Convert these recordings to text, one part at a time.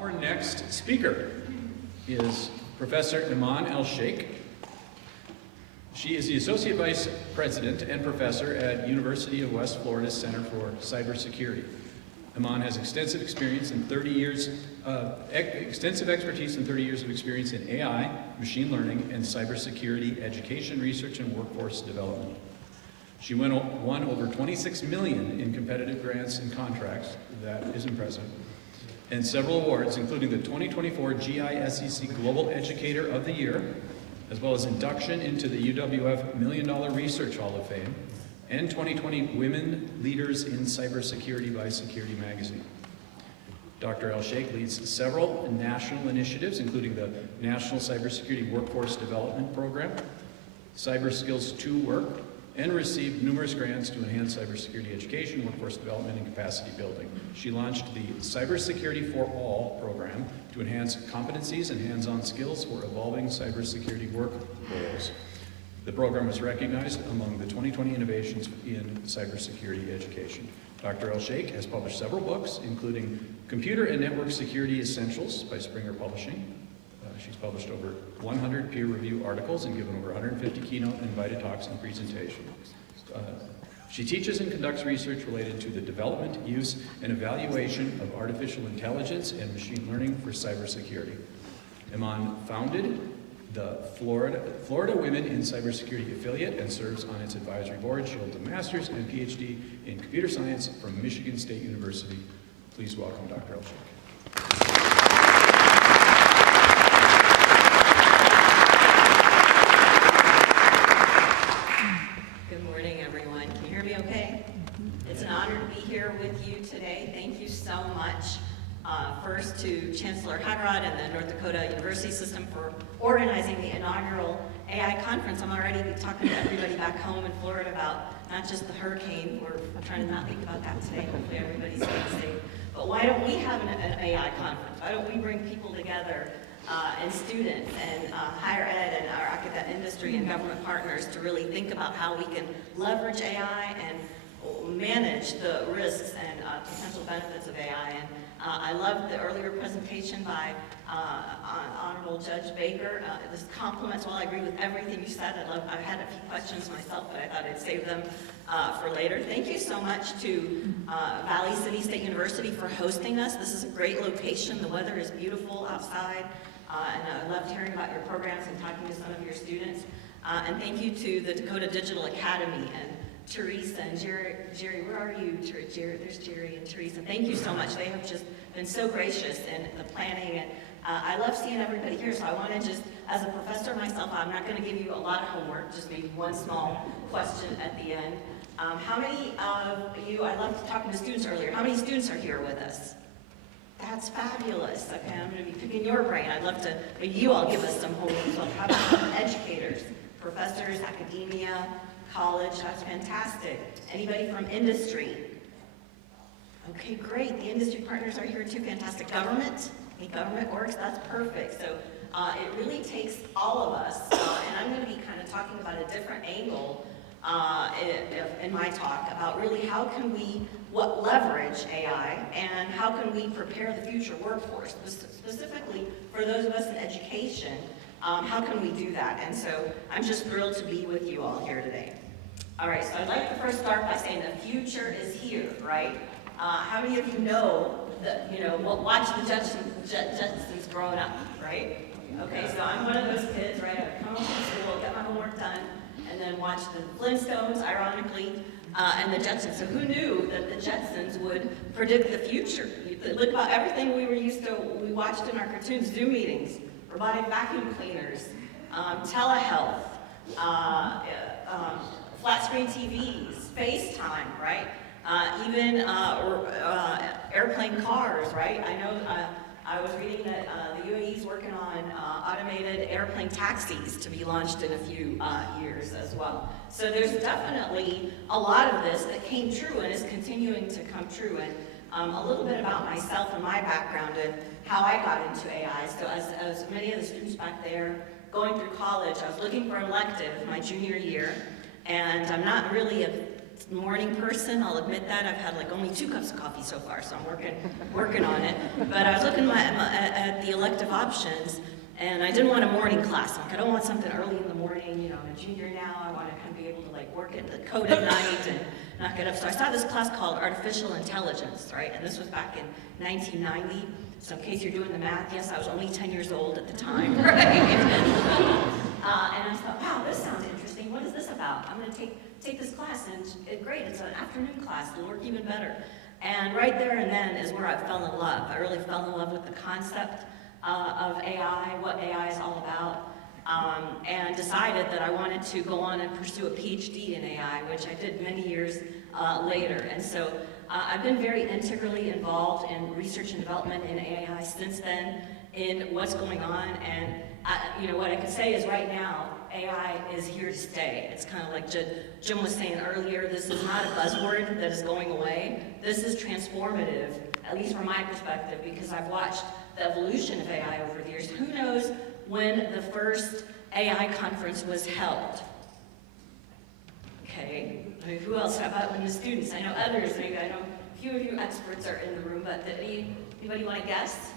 Our next speaker is Professor Eman El-Sheikh. She is the Associate Vice President and Professor at University of West Florida's Center for Cybersecurity. Eman has extensive expertise in 30 years of experience in AI, machine learning, and cybersecurity education, research, and workforce development. She won over $26 million in competitive grants and contracts, that is impressive, and several awards, including the 2024 GISEC Global Educator of the Year, as well as induction into the UWF $1 Million Research Hall of Fame, and 2020 Women Leaders in Cybersecurity by Security Magazine. Dr. El-Sheikh leads several national initiatives, including the National Cybersecurity Workforce Development Program, Cyber Skills 2 Work, and received numerous grants to enhance cybersecurity education, workforce development, and capacity building. She launched the Cybersecurity for All program to enhance competencies and hands-on skills for evolving cybersecurity work roles. The program was recognized among the 2020 innovations in cybersecurity education. Dr. El-Sheikh has published several books, including Computer and Network Security Essentials by Springer Publishing. She's published over 100 peer-reviewed articles and given over 150 keynote and invited talks and presentations. She teaches and conducts research related to the development, use, and evaluation of artificial intelligence and machine learning for cybersecurity. Eman founded the Florida Women in Cybersecurity Affiliate and serves on its advisory board. She holds a master's and PhD in computer science from Michigan State University. Please welcome Dr. El-Sheikh. With you today. Thank you so much. First to Chancellor Hagerod and the North Dakota University System for organizing the inaugural AI conference. I'm already talking to everybody back home in Florida about not just the hurricane. I'm trying to not think about that today. Hopefully everybody's staying safe. But why don't we have an AI conference? Why don't we bring people together and students and higher ed and our academic industry and government partners to really think about how we can leverage AI and manage the risks and potential benefits of AI. And I loved the earlier presentation by Honorable Judge Baker. This compliments, while I agree with everything you said, I had a few questions myself, but I thought I'd save them for later. Thank you so much to Valley City State University for hosting us. This is a great location. The weather is beautiful outside, and I loved hearing about your programs and talking to some of your students. And thank you to the Dakota Digital Academy and Teresa and Jerry, where are you? There's Jerry and Teresa. Thank you so much. They have just been so gracious in the planning, and I love seeing everybody here. So I want to just, as a professor myself, I'm not going to give you a lot of homework, just maybe one small question at the end. How many of you, I loved talking to students earlier, how many students are here with us? That's fabulous. Okay, I'm going to be picking your brain. I'd love to, maybe you all give us some homework. So how about educators, professors, academia, college? That's fantastic. Anybody from industry? Okay, great. The industry partners are here too. Fantastic. Government? Any government orgs? That's perfect. So it really takes all of us, and I'm going to be kind of talking about a different angle in my talk about really how can we leverage AI and how can we prepare the future workforce, specifically for those of us in education. How can we do that? And so I'm just thrilled to be with you all here today. All right, so I'd like to first start by saying the future is here, right? How many of you know that, watch the Jetsons growing up, right? Okay, so I'm one of those kids, right? I come home from school, get my homework done, and then watch the Flintstones, ironically, and the Jetsons. So who knew that the Jetsons would predict the future? Look about everything we watched in our cartoons, Zoom meetings, robotic vacuum cleaners, telehealth, flat screen TVs, FaceTime, right? Even airplane cars, right? I know I was reading that the UAE is working on automated airplane taxis to be launched in a few years as well. So there's definitely a lot of this that came true and is continuing to come true. And a little bit about myself and my background and how I got into AI. So as many of the students back there going through college, I was looking for an elective my junior year, and I'm not really a morning person, I'll admit that. I've had like only 2 cups of coffee so far, so I'm working on it. But I was looking at the elective options, and I didn't want a morning class. Like, I don't want something early in the morning, you know, I'm a junior now, I want to kind of be able to like work at the code at night and not get up. So I saw this class called Artificial Intelligence, right? And this was back in 1990. So in case you're doing the math, yes, I was only 10 years old at the time, right? And I thought, wow, this sounds interesting. What is this about? I'm going to take this class, and great, it's an afternoon class. It'll work even better. And right there and then is where I fell in love. I really fell in love with the concept of AI, what AI is all about, and decided that I wanted to go on and pursue a PhD in AI, which I did many years later. And so I've been very integrally involved in research and development in AI since then, in what's going on. And you know, what I could say is right now, AI is here to stay. It's kind of like Jim was saying earlier, this is not a buzzword that is going away. This is transformative, at least from my perspective, because I've watched the evolution of AI over the years. Who knows when the first AI conference was held? Okay, I mean, who else? How about when the students? I know others, maybe I know a few of you experts are in the room, but anybody want to guess?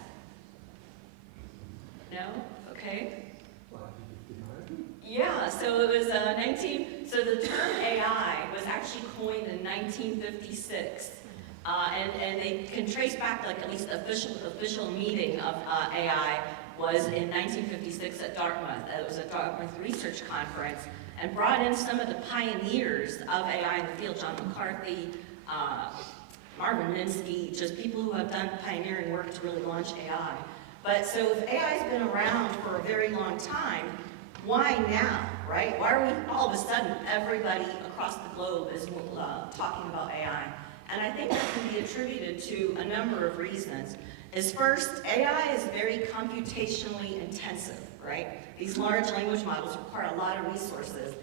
No? Okay. Yeah, so it was so the term AI was actually coined in 1956. And they can trace back, like, at least the official meeting of AI was in 1956 at Dartmouth. It was a Dartmouth research conference, and brought in some of the pioneers of AI in the field, John McCarthy, Marvin Minsky, just people who have done pioneering work to really launch AI. But so if AI's been around for a very long time, why now, right? Why are we, all of a sudden, everybody across the globe is talking about AI? And I think that can be attributed to a number of reasons. First, AI is very computationally intensive, right? These large language models require a lot of resources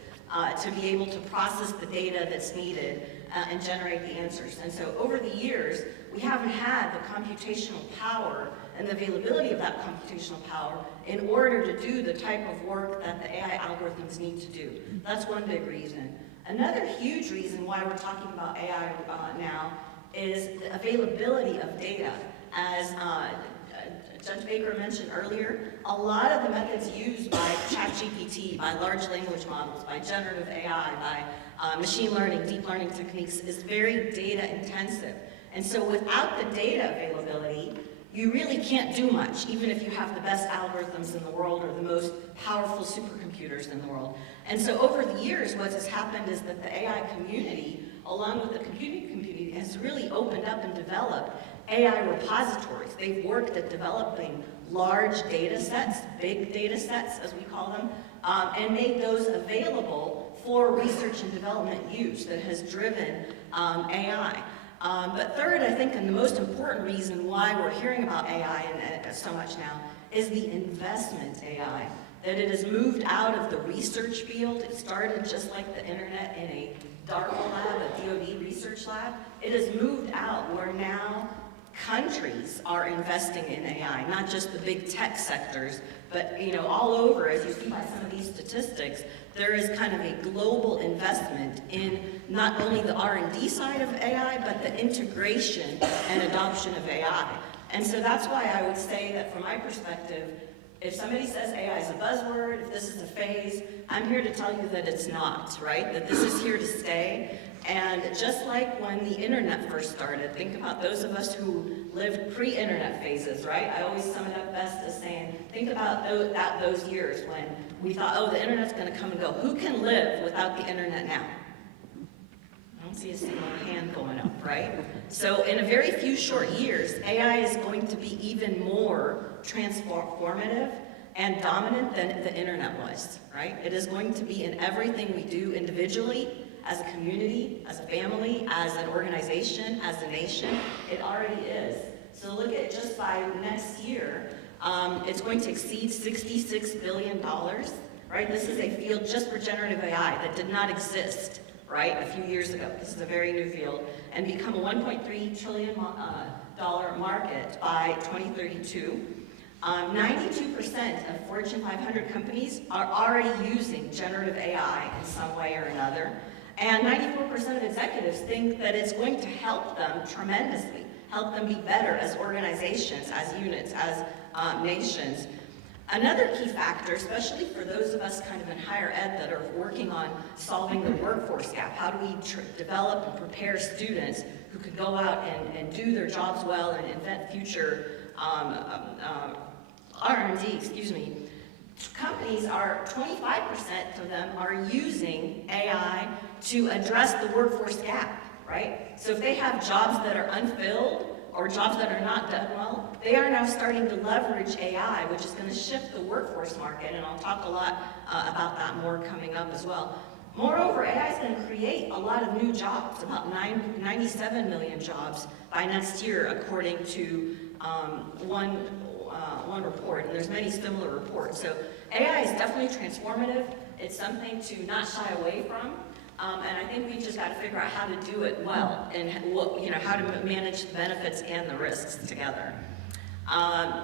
to be able to process the data that's needed and generate the answers. And so over the years, we haven't had the computational power and the availability of that computational power in order to do the type of work that the AI algorithms need to do. That's one big reason. Another huge reason why we're talking about AI now is the availability of data. As Judge Baker mentioned earlier, a lot of the methods used by ChatGPT, by large language models, by generative AI, by machine learning, deep learning techniques is very data intensive. And so without the data availability, you really can't do much, even if you have the best algorithms in the world or the most powerful supercomputers in the world. And so over the years, what has happened is that the AI community, along with the computing community, has really opened up and developed AI repositories. They've worked at developing large data sets, big data sets, as we call them, and made those available for research and development use that has driven AI. But third, I think, and the most important reason why we're hearing about AI so much now is the investment AI. That it has moved out of the research field. It started just like the internet in a DARPA lab, a DoD research lab. It has moved out where now countries are investing in AI, not just the big tech sectors, but all over, as you see by some of these statistics, there is kind of a global investment in not only the R&D side of AI, but the integration and adoption of AI. And so that's why I would say that from my perspective, if somebody says AI is a buzzword, if this is a phase, I'm here to tell you that it's not, right? That this is here to stay. And just like when the internet first started, think about those of us who lived pre-internet phases, right? I always sum it up best as saying, think about those years when we thought, oh, the internet's gonna come and go. Who can live without the internet now? I don't see a single hand going up, right? So in a very few short years, AI is going to be even more transformative and dominant than the internet was, right? It is going to be in everything we do individually, as a community, as a family, as an organization, as a nation. It already is. So look at just by next year, it's going to exceed $66 billion, right? This is a field just for generative AI that did not exist, right, a few years ago. This is a very new field, and become a $1.3 trillion market by 2032. 92% of Fortune 500 companies are already using generative AI in some way or another. And 94% of executives think that it's going to help them tremendously, help them be better as organizations, as units, as nations. Another key factor, especially for those of us kind of in higher ed that are working on solving the workforce gap, how do we develop and prepare students who can go out and do their jobs well and invent future R&D, companies are, 25% of them are using AI to address the workforce gap, right? So if they have jobs that are unfilled or jobs that are not done well, they are now starting to leverage AI, which is going to shift the workforce market, and I'll talk a lot about that more coming up as well. Moreover, AI is going to create a lot of new jobs, about 97 million jobs by next year, according to one report, and there's many similar reports. So AI is definitely transformative. It's something to not shy away from, and I think we just got to figure out how to do it well and how to manage the benefits and the risks together.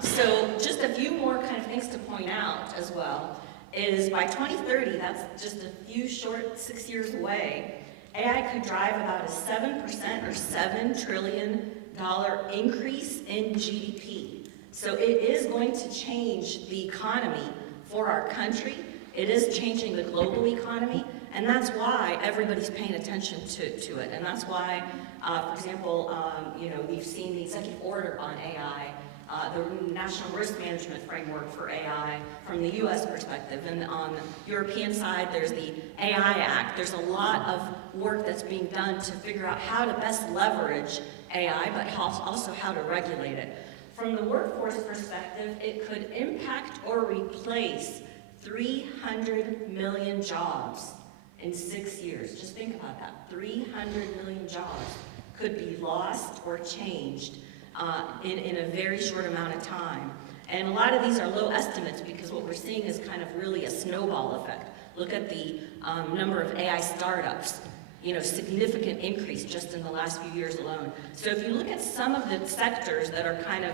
So just a few more kind of things to point out as well is by 2030, that's just a few short 6 years away, AI could drive about a 7% or $7 trillion increase in GDP. So it is going to change the economy for our country. It is changing the global economy, and that's why everybody's paying attention to it. And that's why, for example, we've seen the executive order on AI, the National Risk Management Framework for AI from the US perspective. And on the European side, there's the AI Act. There's a lot of work that's being done to figure out how to best leverage AI, but also how to regulate it. From the workforce perspective, it could impact or replace 300 million jobs in 6 years. Just think about that. 300 million jobs could be lost or changed in a very short amount of time. And a lot of these are low estimates because what we're seeing is kind of really a snowball effect. Look at the number of AI startups, significant increase just in the last few years alone. So if you look at some of the sectors that are kind of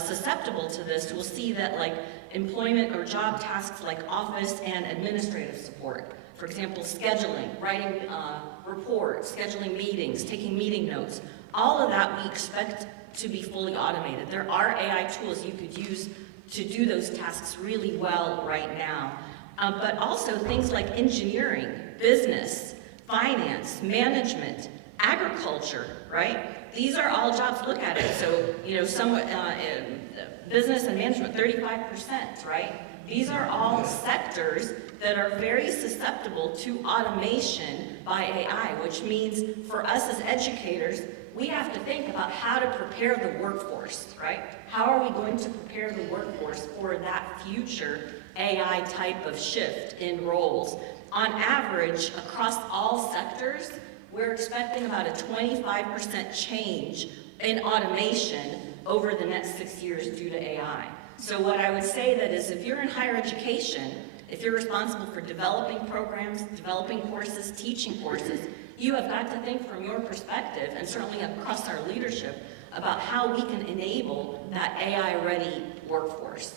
susceptible to this, we'll see that like employment or job tasks like office and administrative support. For example, scheduling, writing reports, scheduling meetings, taking meeting notes, all of that we expect to be fully automated. There are AI tools you could use to do those tasks really well right now. But also things like engineering, business, finance, management, agriculture, right? These are all jobs, look at it. So, business and management, 35%, right? These are all sectors that are very susceptible to automation by AI, which means for us as educators, we have to think about how to prepare the workforce, right? How are we going to prepare the workforce for that future AI type of shift in roles? On average, across all sectors, we're expecting about a 25% change in automation over the next 6 years due to AI. So what I would say that is if you're in higher education, if you're responsible for developing programs, developing courses, teaching courses, you have got to think from your perspective, and certainly across our leadership, about how we can enable that AI-ready workforce.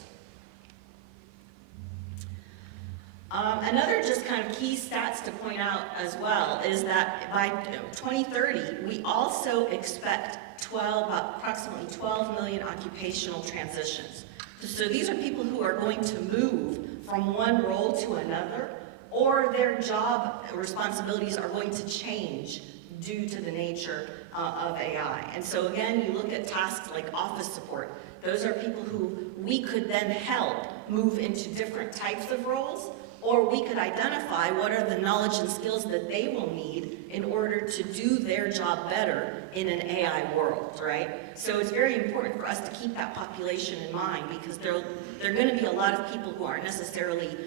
Another just kind of key stats to point out as well is that by 2030, we also expect approximately 12 million occupational transitions. So these are people who are going to move from one role to another, or their job responsibilities are going to change due to the nature of AI. And so again, you look at tasks like office support. Those are people who we could then help move into different types of roles, or we could identify what are the knowledge and skills that they will need in order to do their job better in an AI world, right? So it's very important for us to keep that population in mind because there are going to be a lot of people who aren't necessarily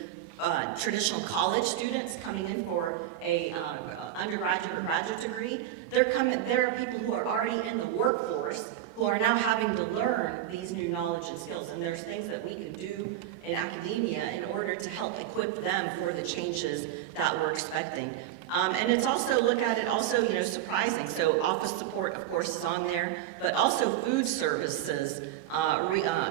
traditional college students coming in for a undergraduate or graduate degree. There are people who are already in the workforce who are now having to learn these new knowledge and skills. And there's things that we can do in academia in order to help equip them for the changes that we're expecting. And it's also, surprising. So office support, of course, is on there, but also food services,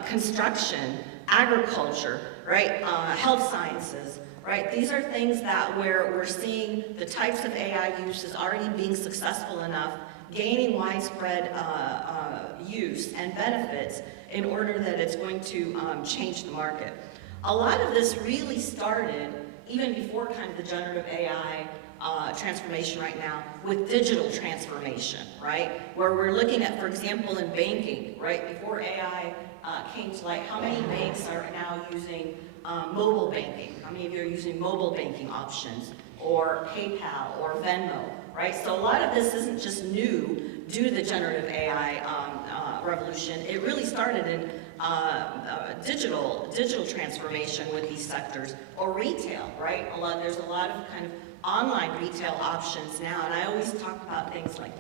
construction, agriculture, right? Health sciences, right? These are things that where we're seeing the types of AI use is already being successful enough, gaining widespread use and benefits in order that it's going to change the market. A lot of this really started even before kind of the generative AI transformation right now with digital transformation, right? Where we're looking at, for example, in banking, right? Before AI came to light, how many banks are now using mobile banking? How many of you are using mobile banking options or PayPal or Venmo, right? So a lot of this isn't just new due to the generative AI revolution. It really started in digital transformation with these sectors, or retail, right? There's a lot of kind of online retail options now, and I always talk about things like,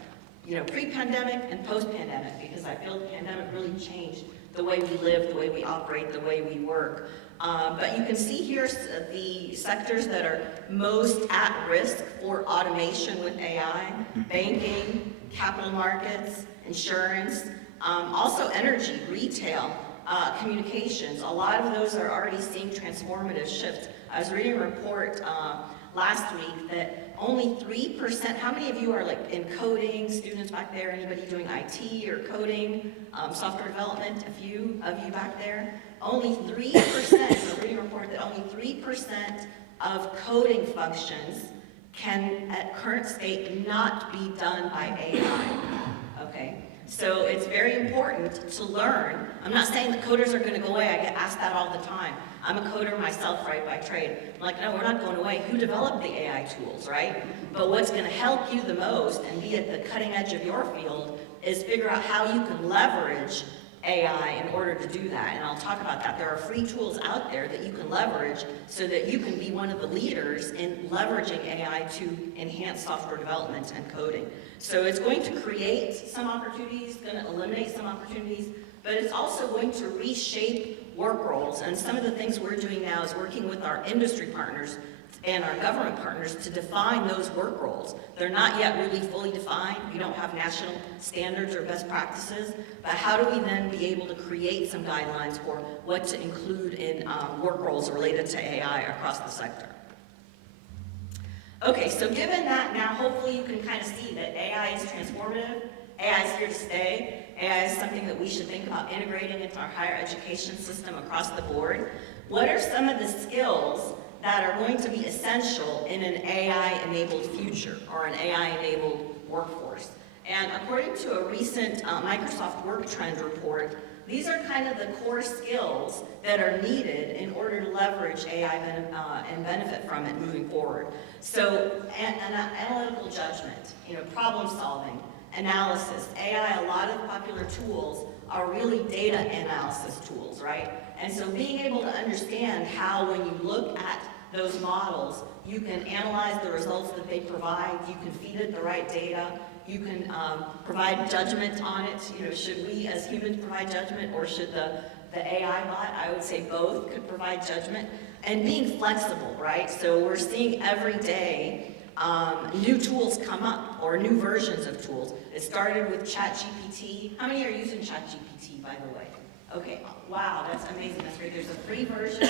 you know, pre-pandemic and post-pandemic, because I feel the pandemic really changed the way we live, the way we operate, the way we work. But you can see here the sectors that are most at risk for automation with AI: banking, capital markets, insurance, also energy, retail, communications. A lot of those are already seeing transformative shifts. I was reading a report last week that only 3%, how many of you are like in coding, students back there, anybody doing IT or coding, software development, a few of you back there? Only 3%, I was reading a report that only 3% of coding functions can, at current state, not be done by AI, okay? So it's very important to learn. I'm not saying that coders are going to go away. I get asked that all the time. I'm a coder myself, right, by trade. I'm like, no, we're not going away. Who developed the AI tools, right? But what's going to help you the most and be at the cutting edge of your field is figure out how you can leverage AI in order to do that. And I'll talk about that. There are free tools out there that you can leverage so that you can be one of the leaders in leveraging AI to enhance software development and coding. So it's going to create some opportunities, going to eliminate some opportunities, but it's also going to reshape work roles. And some of the things we're doing now is working with our industry partners and our government partners to define those work roles. They're not yet really fully defined. We don't have national standards or best practices, but how do we then be able to create some guidelines for what to include in work roles related to AI across the sector? Okay, so given that now, hopefully you can kind of see that AI is transformative, AI is here to stay, AI is something that we should think about integrating into our higher education system across the board. What are some of the skills that are going to be essential in an AI-enabled future or an AI-enabled workforce? And according to a recent Microsoft Work Trend report, these are kind of the core skills that are needed in order to leverage AI and benefit from it moving forward. So, analytical judgment, problem solving, analysis. AI, a lot of popular tools are really data analysis tools, right? And so being able to understand how, when you look at those models, you can analyze the results that they provide, you can feed it the right data, you can provide judgment on it. Should we as humans provide judgment, or should the AI bot? I would say both could provide judgment. And being flexible, right? So we're seeing every day new tools come up, or new versions of tools. It started with ChatGPT. How many are using ChatGPT, by the way? Okay, wow, that's amazing, that's great. There's a free version,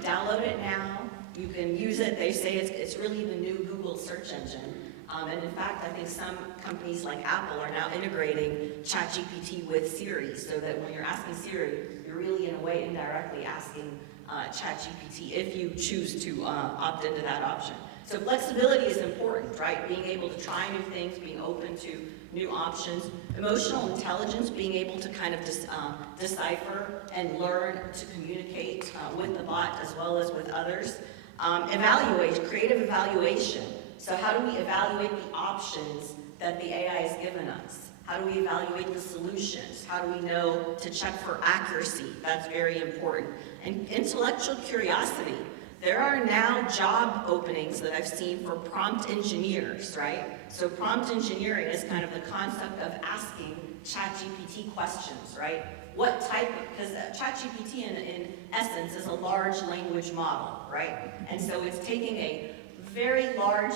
download it now. You can use it. They say it's really the new Google search engine. And in fact, I think some companies like Apple are now integrating ChatGPT with Siri, so that when you're asking Siri, you're really in a way indirectly asking ChatGPT if you choose to opt into that option. So flexibility is important, right? Being able to try new things, being open to new options. Emotional intelligence, being able to kind of decipher and learn to communicate with the bot as well as with others. Creative evaluation. So how do we evaluate the options that the AI has given us? How do we evaluate the solutions? How do we know to check for accuracy? That's very important. And intellectual curiosity. There are now job openings that I've seen for prompt engineers, right? So prompt engineering is kind of the concept of asking ChatGPT questions, right? What type of, because ChatGPT in essence is a large language model, right? And so it's taking a very large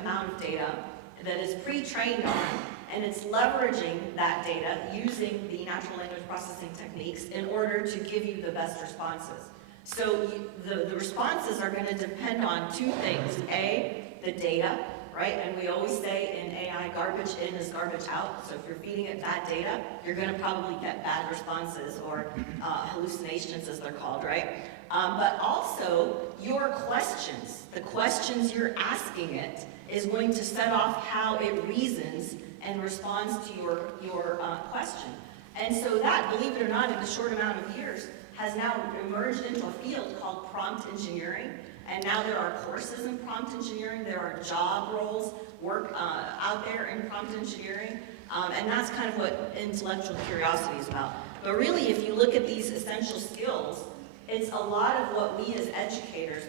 amount of data that is pre-trained on, and it's leveraging that data using the natural language processing techniques in order to give you the best responses. So the responses are going to depend on two things. A, the data, right? And we always say in AI, garbage in is garbage out. So if you're feeding it bad data, you're going to probably get bad responses or hallucinations, as they're called, right? But also your questions, the questions you're asking it, is going to set off how it reasons and responds to your question. And so that, believe it or not, in a short amount of years, has now emerged into a field called prompt engineering. And now there are courses in prompt engineering, there are job roles, work out there in prompt engineering, and that's kind of what intellectual curiosity is about. But really, if you look at these essential skills, it's a lot of what we as educators,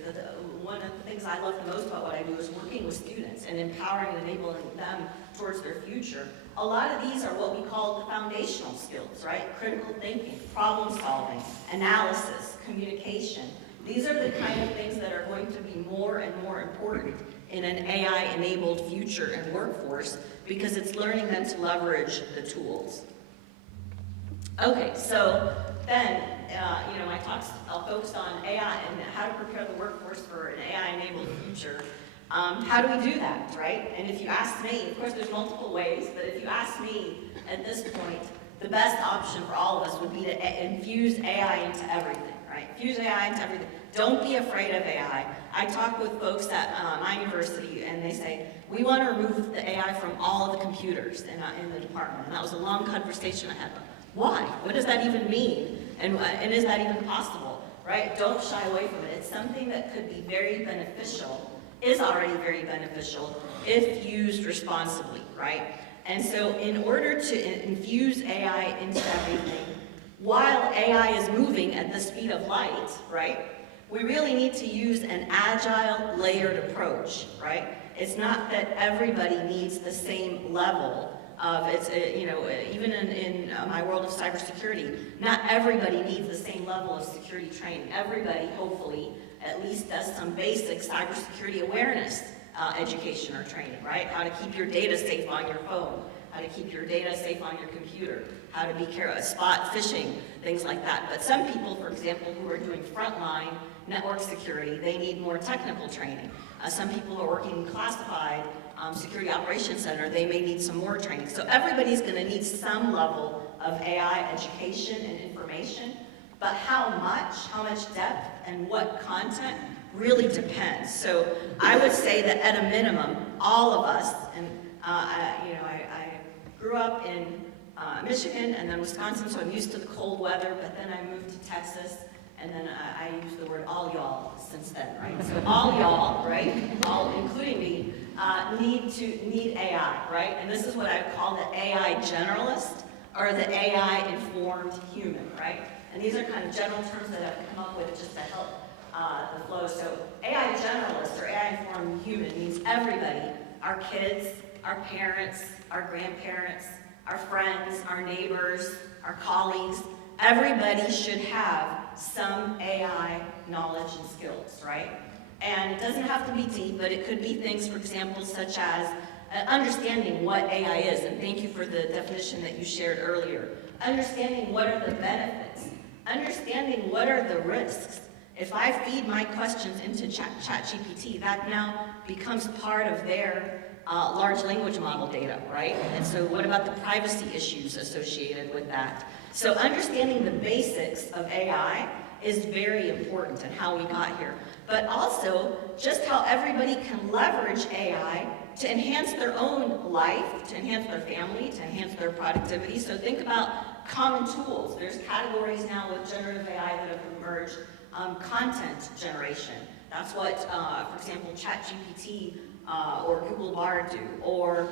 one of the things I love the most about what I do is working with students and empowering and enabling them towards their future. A lot of these are what we call the foundational skills, right? Critical thinking, problem solving, analysis, communication. These are the kind of things that are going to be more and more important in an AI-enabled future and workforce because it's learning them to leverage the tools. Okay, so then, my talks focused on AI and how to prepare the workforce for an AI-enabled future. How do we do that, right? And if you ask me, of course there's multiple ways, but if you ask me at this point, the best option for all of us would be to infuse AI into everything, right? Infuse AI into everything. Don't be afraid of AI. I talk with folks at my university and they say, we want to remove the AI from all of the computers in the department. And that was a long conversation I had. Why? What does that even mean? And is that even possible, right? Don't shy away from it. It's something that could be very beneficial, is already very beneficial, if used responsibly, right? And so in order to infuse AI into everything, while AI is moving at the speed of light, right, we really need to use an agile, layered approach, right? It's not that everybody needs the same level of, even in my world of cybersecurity, not everybody needs the same level of security training. Everybody, hopefully, at least does some basic cybersecurity awareness education or training, right? How to keep your data safe on your phone, how to keep your data safe on your computer, how to be careful, spot phishing, things like that. But some people, for example, who are doing frontline network security, they need more technical training. Some people who are working classified security operations center, they may need some more training. So everybody's going to need some level of AI education and information, but how much depth, and what content really depends. So I would say that at a minimum, all of us, and I grew up in Michigan and then Wisconsin, so I'm used to the cold weather, but then I moved to Texas, and then I use the word all y'all since then, right? So all y'all, right, all including me, need AI, right? And this is what I call the AI generalist, or the AI-informed human, right? And these are kind of general terms that I've come up with just to help the flow. So AI generalist, or AI-informed human, means everybody, our kids, our parents, our grandparents, our friends, our neighbors, our colleagues, everybody should have some AI knowledge and skills, right? And it doesn't have to be deep, but it could be things, for example, such as understanding what AI is, and thank you for the definition that you shared earlier. Understanding what are the benefits, understanding what are the risks. If I feed my questions into ChatGPT, that now becomes part of their large language model data, right? And so what about the privacy issues associated with that? So understanding the basics of AI is very important and how we got here. But also, just how everybody can leverage AI to enhance their own life, to enhance their family, to enhance their productivity. So think about common tools. There's categories now with generative AI that have emerged. Content generation. That's what, for example, ChatGPT or Google Bard do. Or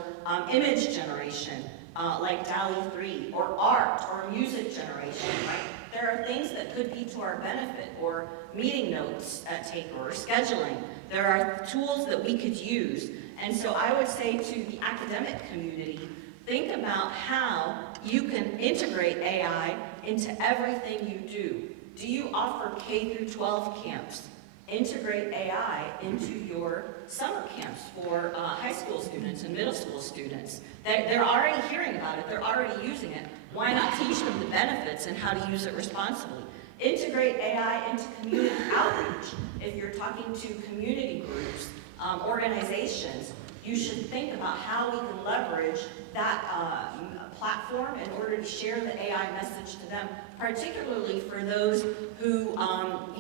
image generation, like DALL-E 3. Or art, or music generation, right? There are things that could be to our benefit, or meeting notes at Taker, or scheduling. There are tools that we could use. And so I would say to the academic community, think about how you can integrate AI into everything you do. Do you offer K through 12 camps? Integrate AI into your summer camps for high school students and middle school students. They're already hearing about it. They're already using it. Why not teach them the benefits and how to use it responsibly? Integrate AI into community outreach. If you're talking to community groups, organizations, you should think about how we can leverage that platform in order to share the AI message to them, particularly for those who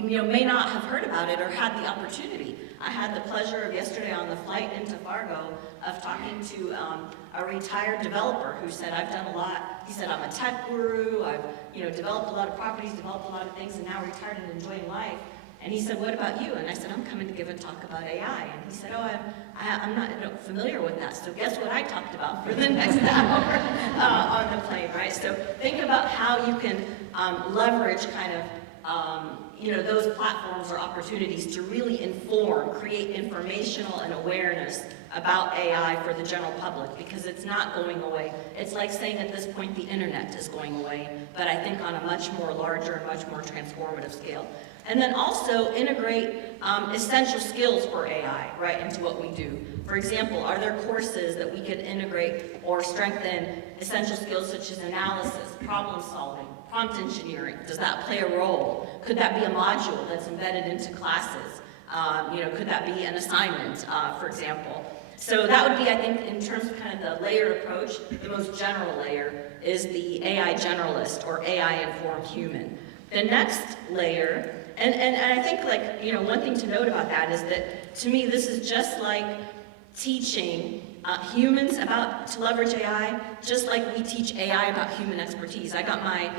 may not have heard about it or had the opportunity. I had the pleasure of yesterday on the flight into Fargo of talking to a retired developer who said, I've done a lot. He said, I'm a tech guru, I've developed a lot of properties, developed a lot of things, and now retired and enjoying life. And he said, what about you? And I said, I'm coming to give a talk about AI. And he said, oh, I'm not familiar with that. So guess what I talked about for the next hour on the plane, right? So think about how you can leverage kind of those platforms or opportunities to really inform, create informational and awareness about AI for the general public, because it's not going away. It's like saying at this point the internet is going away, but I think on a much more larger and much more transformative scale. And then also integrate essential skills for AI, right, into what we do. For example, are there courses that we could integrate or strengthen essential skills such as analysis, problem solving, prompt engineering? Does that play a role? Could that be a module that's embedded into classes? Could that be an assignment, for example? So that would be, I think, in terms of kind of the layered approach, the most general layer is the AI generalist or AI-informed human. The next layer, and I think one thing to note about that is that to me this is just like teaching humans to leverage AI, just like we teach AI about human expertise. I got my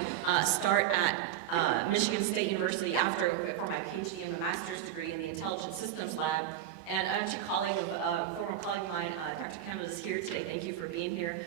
start at Michigan State University for my PhD and my master's degree in the Intelligent Systems Lab. And actually former colleague of mine, Dr. Kemba is here today, thank you for being here,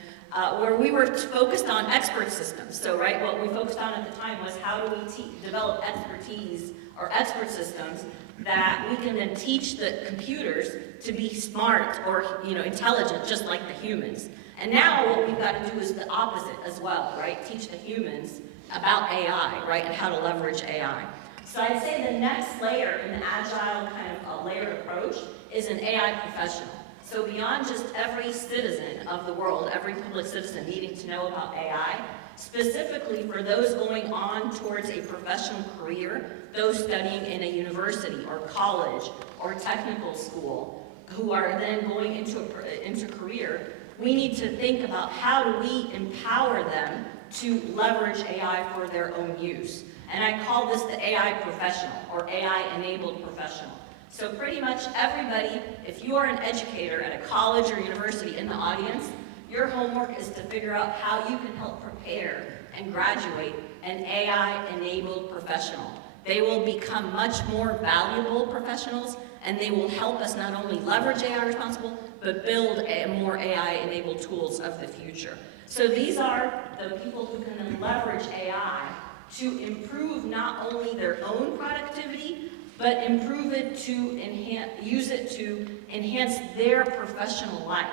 where we were focused on expert systems. So, right, what we focused on at the time was how do we develop expertise or expert systems that we can then teach the computers to be smart or intelligent, just like the humans. And now what we've got to do is the opposite as well, right? Teach the humans about AI, right, and how to leverage AI. So I'd say the next layer in the agile kind of layered approach is an AI professional. So beyond just every citizen of the world, every public citizen needing to know about AI, specifically for those going on towards a professional career, those studying in a university or college or technical school, who are then going into career, we need to think about how do we empower them to leverage AI for their own use. And I call this the AI professional or AI-enabled professional. So pretty much everybody, if you are an educator at a college or university in the audience, your homework is to figure out how you can help prepare and graduate an AI-enabled professional. They will become much more valuable professionals, and they will help us not only leverage AI responsible, but build more AI-enabled tools of the future. So these are the people who can then leverage AI to improve not only their own productivity, but use it to enhance their professional life.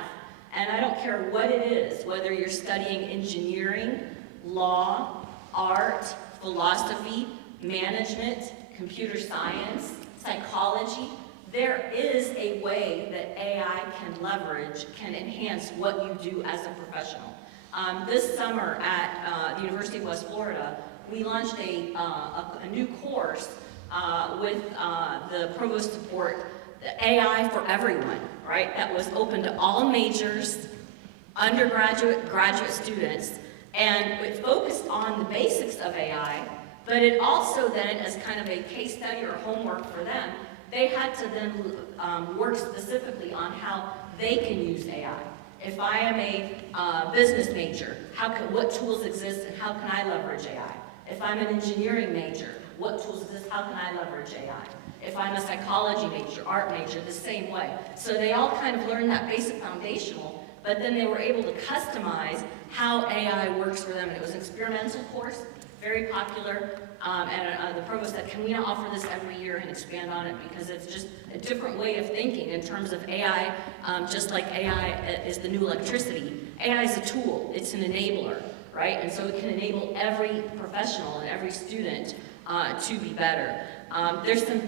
And I don't care what it is, whether you're studying engineering, law, art, philosophy, management, computer science, psychology, there is a way that AI can enhance what you do as a professional. This summer at the University of West Florida, we launched a new course with the provost support, the AI for everyone, right? That was open to all majors, undergraduate, graduate students, and it focused on the basics of AI, but it also then, as kind of a case study or homework for them, they had to then work specifically on how they can use AI. If I am a business major, what tools exist and how can I leverage AI? If I'm an engineering major, what tools exist, how can I leverage AI? If I'm a psychology major, art major, the same way. So they all kind of learned that basic foundational, but then they were able to customize how AI works for them. And it was an experimental course, very popular, and the provost said, can we not offer this every year and expand on it, because it's just a different way of thinking in terms of AI, just like AI is the new electricity. AI is a tool, it's an enabler, right? And so it can enable every professional and every student to be better. There's some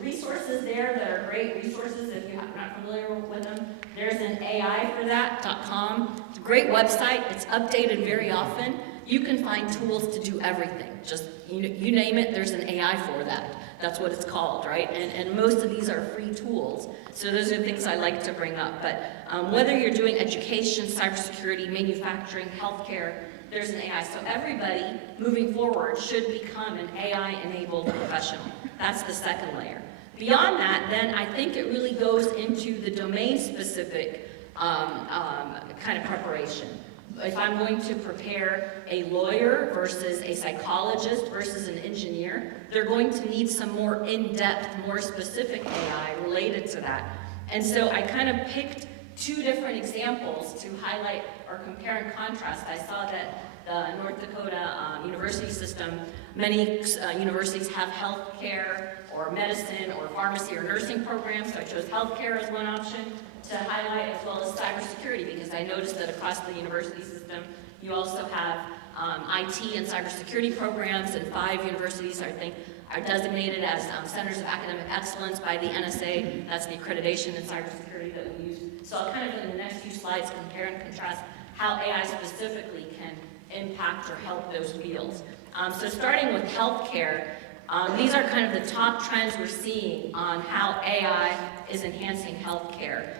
resources there that are great resources if you're not familiar with them. There's an AIforthat.com. It's a great website. It's updated very often. You can find tools to do everything. Just, you name it, there's an AI for that. That's what it's called, right? And most of these are free tools. So those are things I like to bring up. But whether you're doing education, cybersecurity, manufacturing, healthcare, there's an AI. So everybody moving forward should become an AI-enabled professional. That's the second layer. Beyond that, then I think it really goes into the domain-specific kind of preparation. If I'm going to prepare a lawyer versus a psychologist versus an engineer, they're going to need some more in-depth, more specific AI related to that. And so I kind of picked two different examples to highlight or compare and contrast. I saw that the North Dakota university system, many universities have healthcare or medicine or pharmacy or nursing programs, so I chose healthcare as one option to highlight, as well as cybersecurity, because I noticed that across the university system, you also have IT and cybersecurity programs, and 5 universities, I think, are designated as Centers of Academic Excellence by the NSA. That's the accreditation in cybersecurity that we use. So I'll kind of, in the next few slides, compare and contrast how AI specifically can impact or help those fields. So starting with healthcare, these are kind of the top trends we're seeing on how AI is enhancing healthcare.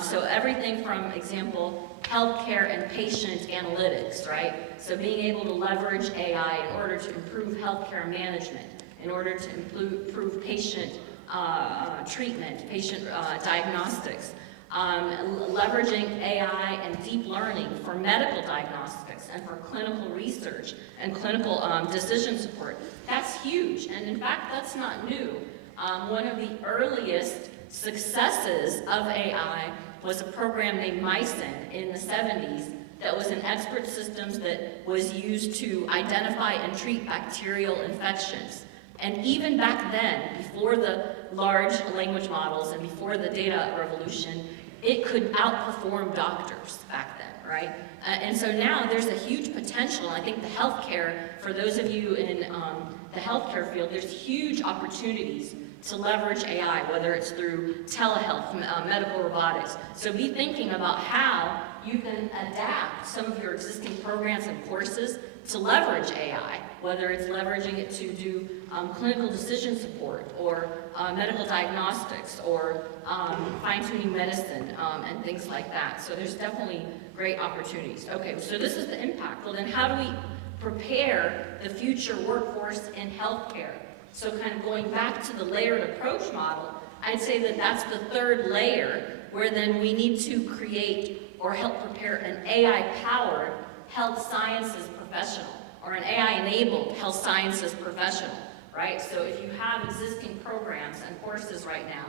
So everything from, example, healthcare and patient analytics, right? So being able to leverage AI in order to improve healthcare management, in order to improve patient treatment, patient diagnostics, leveraging AI and deep learning for medical diagnostics and for clinical research and clinical decision support. That's huge, and in fact, that's not new. One of the earliest successes of AI was a program named MySyn in the 70s that was in expert systems that was used to identify and treat bacterial infections. And even back then, before the large language models and before the data revolution, it could outperform doctors back then, right? And so now there's a huge potential. I think the healthcare, for those of you in the healthcare field, there's huge opportunities to leverage AI, whether it's through telehealth, medical robotics. So be thinking about how you can adapt some of your existing programs and courses to leverage AI, whether it's leveraging it to do clinical decision support or medical diagnostics or fine-tuning medicine and things like that. So there's definitely great opportunities. Okay, so this is the impact. Well, then how do we prepare the future workforce in healthcare? So kind of going back to the layered approach model, I'd say that that's the third layer, where then we need to create or help prepare an AI-powered health sciences professional or an AI-enabled health sciences professional, right? So if you have existing programs and courses right now,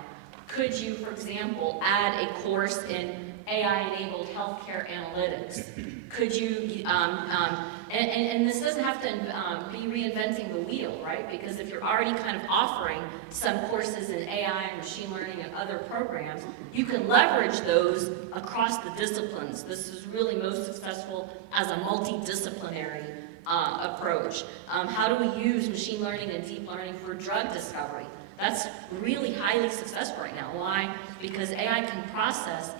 could you, for example, add a course in AI-enabled healthcare analytics? Could you, and this doesn't have to be reinventing the wheel, right? Because if you're already kind of offering some courses in AI and machine learning and other programs, you can leverage those across the disciplines. This is really most successful as a multidisciplinary approach. How do we use machine learning and deep learning for drug discovery? That's really highly successful right now. Why? Because AI can process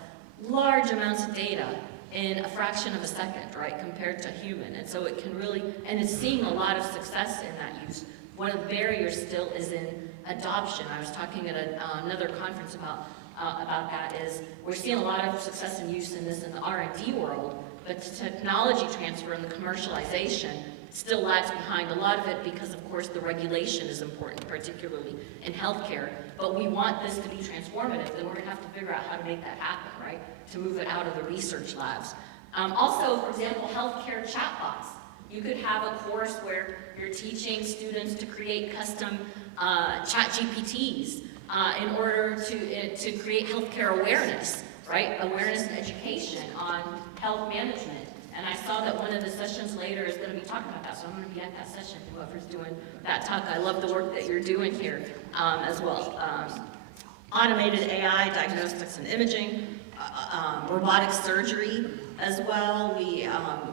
large amounts of data in a fraction of a second, right, compared to human. And so it can really, and it's seeing a lot of success in that use. One of the barriers still is in adoption. I was talking at another conference about that is we're seeing a lot of success in use in this in the R&D world, but the technology transfer and the commercialization still lags behind. A lot of it because, of course, the regulation is important, particularly in healthcare. But we want this to be transformative, then we're going to have to figure out how to make that happen, right? To move it out of the research labs. Also, for example, healthcare chatbots. You could have a course where you're teaching students to create custom chat GPTs in order to create healthcare awareness, right? Awareness and education on health management. And I saw that one of the sessions later is going to be talking about that, so I'm going to be at that session, whoever's doing that talk. I love the work that you're doing here as well. Automated AI, diagnostics and imaging, robotic surgery, as well. We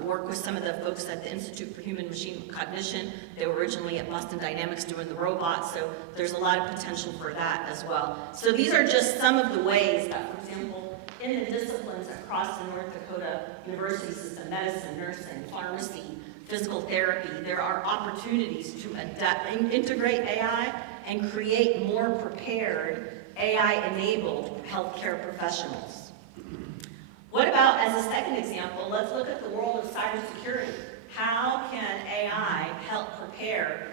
work with some of the folks at the Institute for Human Machine Cognition. They were originally at Boston Dynamics doing the robots, so there's a lot of potential for that as well. So these are just some of the ways that, for example, in the disciplines across the North Dakota University system, medicine, nursing, pharmacy, physical therapy, there are opportunities to integrate AI and create more prepared AI-enabled healthcare professionals. What about, as a second example, let's look at the world of cybersecurity. How can AI help prepare,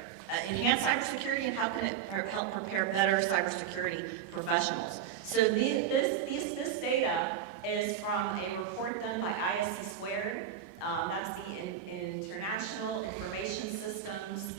enhance cybersecurity, and how can it help prepare better cybersecurity professionals? So this data is from a report done by ISC Squared. That's the International Information Systems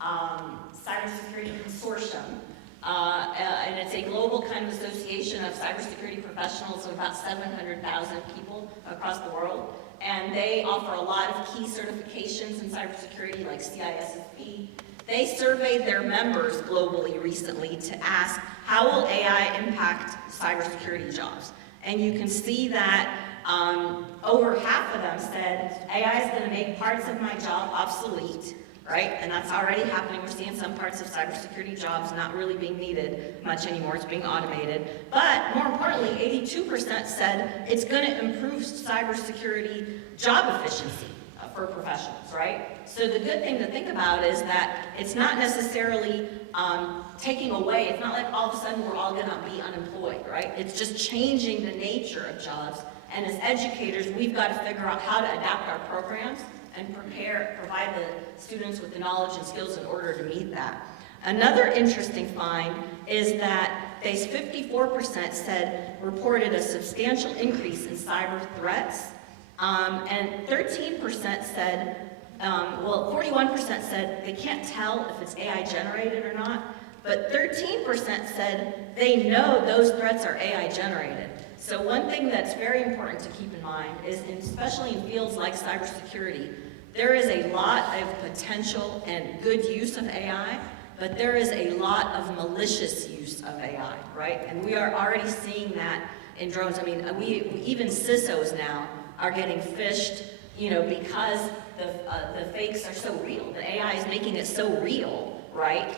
Cybersecurity Consortium. And it's a global kind of association of cybersecurity professionals of about 700,000 people across the world. And they offer a lot of key certifications in cybersecurity like CISSP. They surveyed their members globally recently to ask, how will AI impact cybersecurity jobs? And you can see that over half of them said, AI is going to make parts of my job obsolete, right? And that's already happening. We're seeing some parts of cybersecurity jobs not really being needed much anymore. It's being automated. But more importantly, 82% said it's going to improve cybersecurity job efficiency for professionals, right? So the good thing to think about is that it's not necessarily taking away. It's not like all of a sudden we're all going to be unemployed, right? It's just changing the nature of jobs. And as educators, we've got to figure out how to adapt our programs and provide the students with the knowledge and skills in order to meet that. Another interesting find is that 54% reported a substantial increase in cyber threats, and 13% said, 41% said they can't tell if it's AI generated or not, but 13% said they know those threats are AI generated. So one thing that's very important to keep in mind is, especially in fields like cybersecurity, there is a lot of potential and good use of AI, but there is a lot of malicious use of AI, right? And we are already seeing that in drones. I mean, even CISOs now are getting phished, because the fakes are so real. The AI is making it so real, right?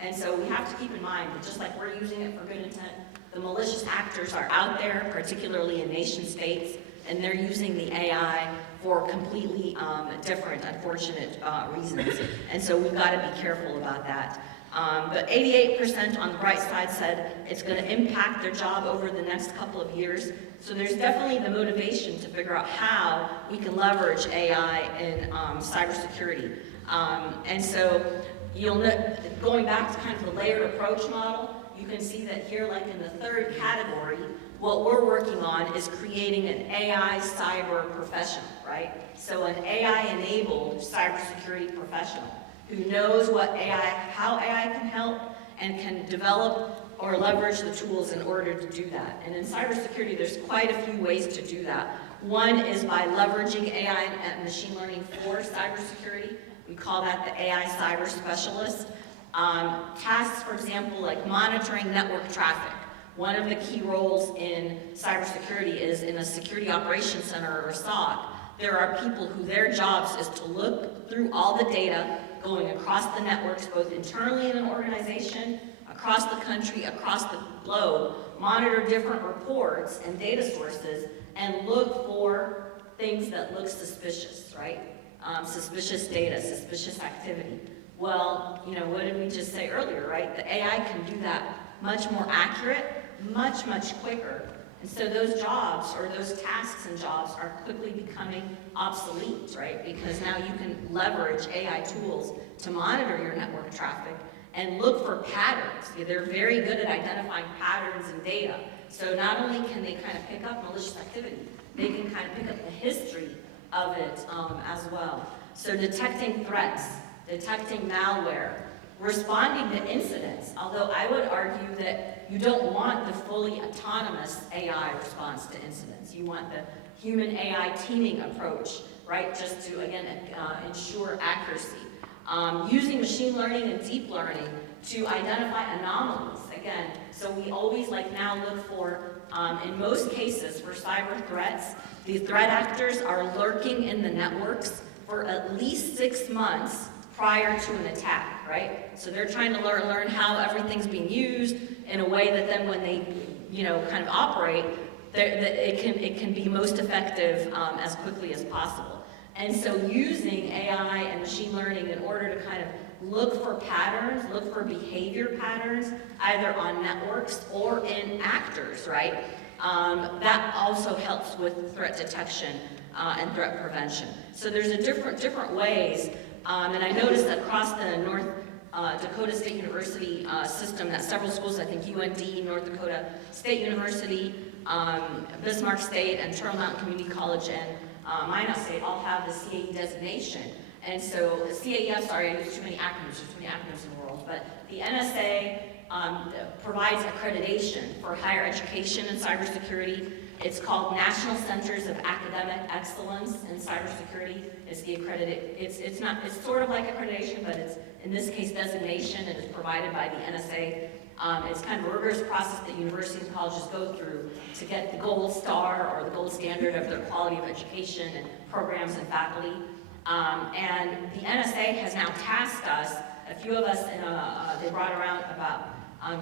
And so we have to keep in mind that just like we're using it for good intent, the malicious actors are out there, particularly in nation states, and they're using the AI for completely different, unfortunate reasons. And so we've got to be careful about that. But 88% on the bright side said it's going to impact their job over the next couple of years. So there's definitely the motivation to figure out how we can leverage AI in cybersecurity. And so going back to kind of the layered approach model, you can see that here, like in the third category, what we're working on is creating an AI cyber professional, right? So an AI-enabled cybersecurity professional who knows how AI can help and can develop or leverage the tools in order to do that. And in cybersecurity, there's quite a few ways to do that. One is by leveraging AI and machine learning for cybersecurity. We call that the AI cyber specialist. Tasks, for example, like monitoring network traffic. One of the key roles in cybersecurity is in a security operations center or a SOC. There are people who their jobs is to look through all the data going across the networks, both internally in an organization, across the country, across the globe, monitor different reports and data sources, and look for things that look suspicious, right? Suspicious data, suspicious activity. Well, what did we just say earlier, right? The AI can do that much more accurate, much, much quicker. And so those jobs, or those tasks and jobs, are quickly becoming obsolete, right? Because now you can leverage AI tools to monitor your network traffic and look for patterns. They're very good at identifying patterns in data. So not only can they kind of pick up malicious activity, they can kind of pick up the history of it as well. So detecting threats, detecting malware, responding to incidents, although I would argue that you don't want the fully autonomous AI response to incidents. You want the human AI teaming approach, right, just to, again, ensure accuracy. Using machine learning and deep learning to identify anomalies, again, so we always now look for In most cases, for cyber threats, the threat actors are lurking in the networks for at least 6 months prior to an attack, right? So they're trying to learn how everything's being used in a way that then when they, kind of operate, it can be most effective as quickly as possible. And so using AI and machine learning in order to kind of look for patterns, look for behavior patterns, either on networks or in actors, right? That also helps with threat detection and threat prevention. So there's a different ways, and I noticed that across the North Dakota State University system that several schools, I think UND, North Dakota State University, Bismarck State, and Turtle Mountain Community College, and Minot State all have the CAE designation. And so CAE, sorry, I used too many acronyms, there's too many acronyms in the world, but the NSA provides accreditation for higher education in cybersecurity. It's called National Centers of Academic Excellence in Cybersecurity. It's the accredited, it's sort of like accreditation, but it's, in this case, designation, and it's provided by the NSA. It's kind of a rigorous process that universities and colleges go through to get the gold star or the gold standard of their quality of education and programs and faculty. And the NSA has now tasked us, a few of us, they brought around about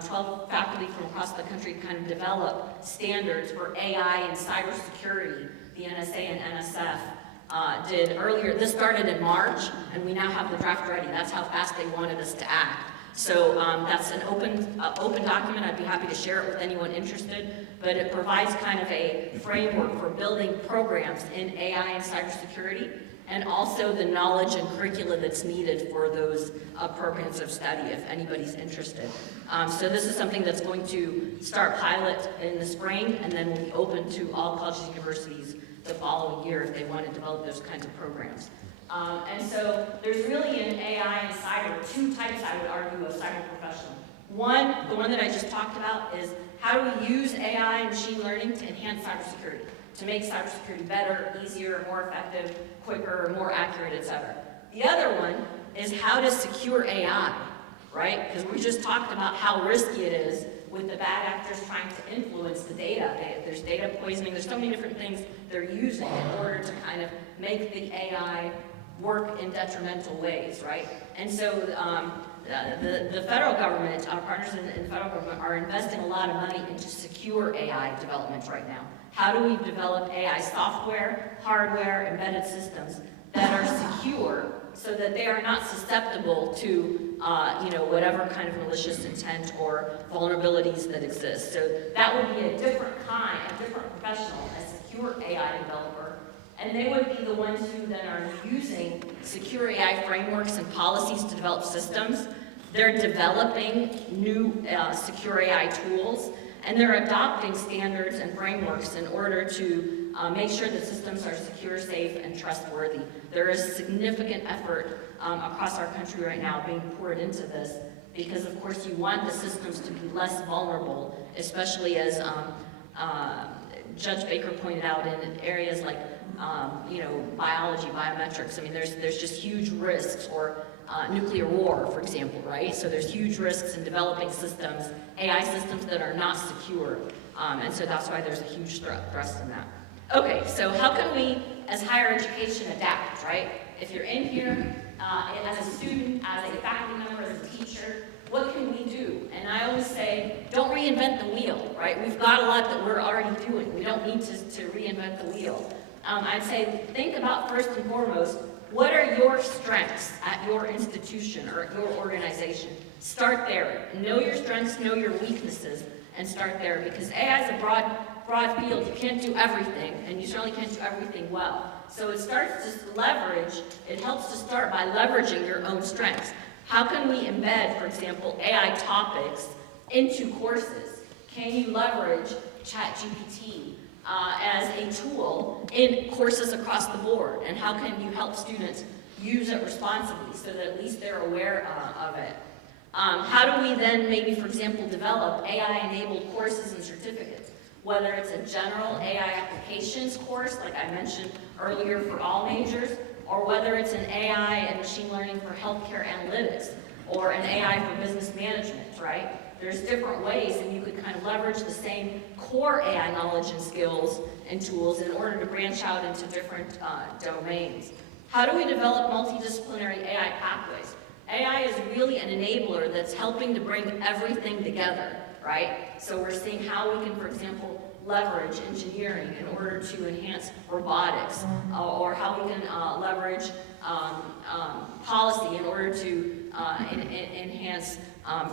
12 faculty from across the country to kind of develop standards for AI and cybersecurity. The NSA and NSF did earlier. This started in March, and we now have the draft ready. That's how fast they wanted us to act. So that's an open document. I'd be happy to share it with anyone interested, but it provides kind of a framework for building programs in AI and cybersecurity, and also the knowledge and curricula that's needed for those programs of study, if anybody's interested. So this is something that's going to start pilot in the spring, and then will be open to all colleges and universities the following year if they want to develop those kinds of programs. And so there's really in AI and cyber 2 types, I would argue, of cyber professional. One, the one that I just talked about, is how do we use AI and machine learning to enhance cybersecurity, to make cybersecurity better, easier, more effective, quicker, more accurate, etc. The other one is how to secure AI, right? Because we just talked about how risky it is with the bad actors trying to influence the data. There's data poisoning, there's so many different things they're using in order to kind of make the AI work in detrimental ways, right? And so the federal government, our partners in the federal government are investing a lot of money into secure AI development right now. How do we develop AI software, hardware, embedded systems that are secure so that they are not susceptible to whatever kind of malicious intent or vulnerabilities that exist? So that would be a different professional, a secure AI developer. And they would be the ones who then are using secure AI frameworks and policies to develop systems. They're developing new secure AI tools, and they're adopting standards and frameworks in order to make sure that systems are secure, safe, and trustworthy. There is significant effort across our country right now being poured into this because, of course, you want the systems to be less vulnerable, especially as Judge Baker pointed out in areas like biology, biometrics. I mean, there's just huge risks, or nuclear war, for example, right? So there's huge risks in developing systems, AI systems that are not secure. And so that's why there's a huge thrust in that. Okay, so how can we, as higher education, adapt, right? If you're in here as a student, as a faculty member, as a teacher, what can we do? And I always say, don't reinvent the wheel, right? We've got a lot that we're already doing. We don't need to reinvent the wheel. I'd say, think about first and foremost, what are your strengths at your institution or at your organization? Start there. Know your strengths, know your weaknesses, and start there, because AI is a broad field. You can't do everything, and you certainly can't do everything well. So it helps to start by leveraging your own strengths. How can we embed, for example, AI topics into courses? Can you leverage ChatGPT as a tool in courses across the board? And how can you help students use it responsibly so that at least they're aware of it? How do we then maybe, for example, develop AI-enabled courses and certificates? Whether it's a general AI applications course, like I mentioned earlier, for all majors, or whether it's an AI and machine learning for healthcare analytics, or an AI for business management, right? There's different ways, and you could kind of leverage the same core AI knowledge and skills and tools in order to branch out into different domains. How do we develop multidisciplinary AI pathways? AI is really an enabler that's helping to bring everything together, right? So we're seeing how we can, for example, leverage engineering in order to enhance robotics, or how we can leverage policy in order to enhance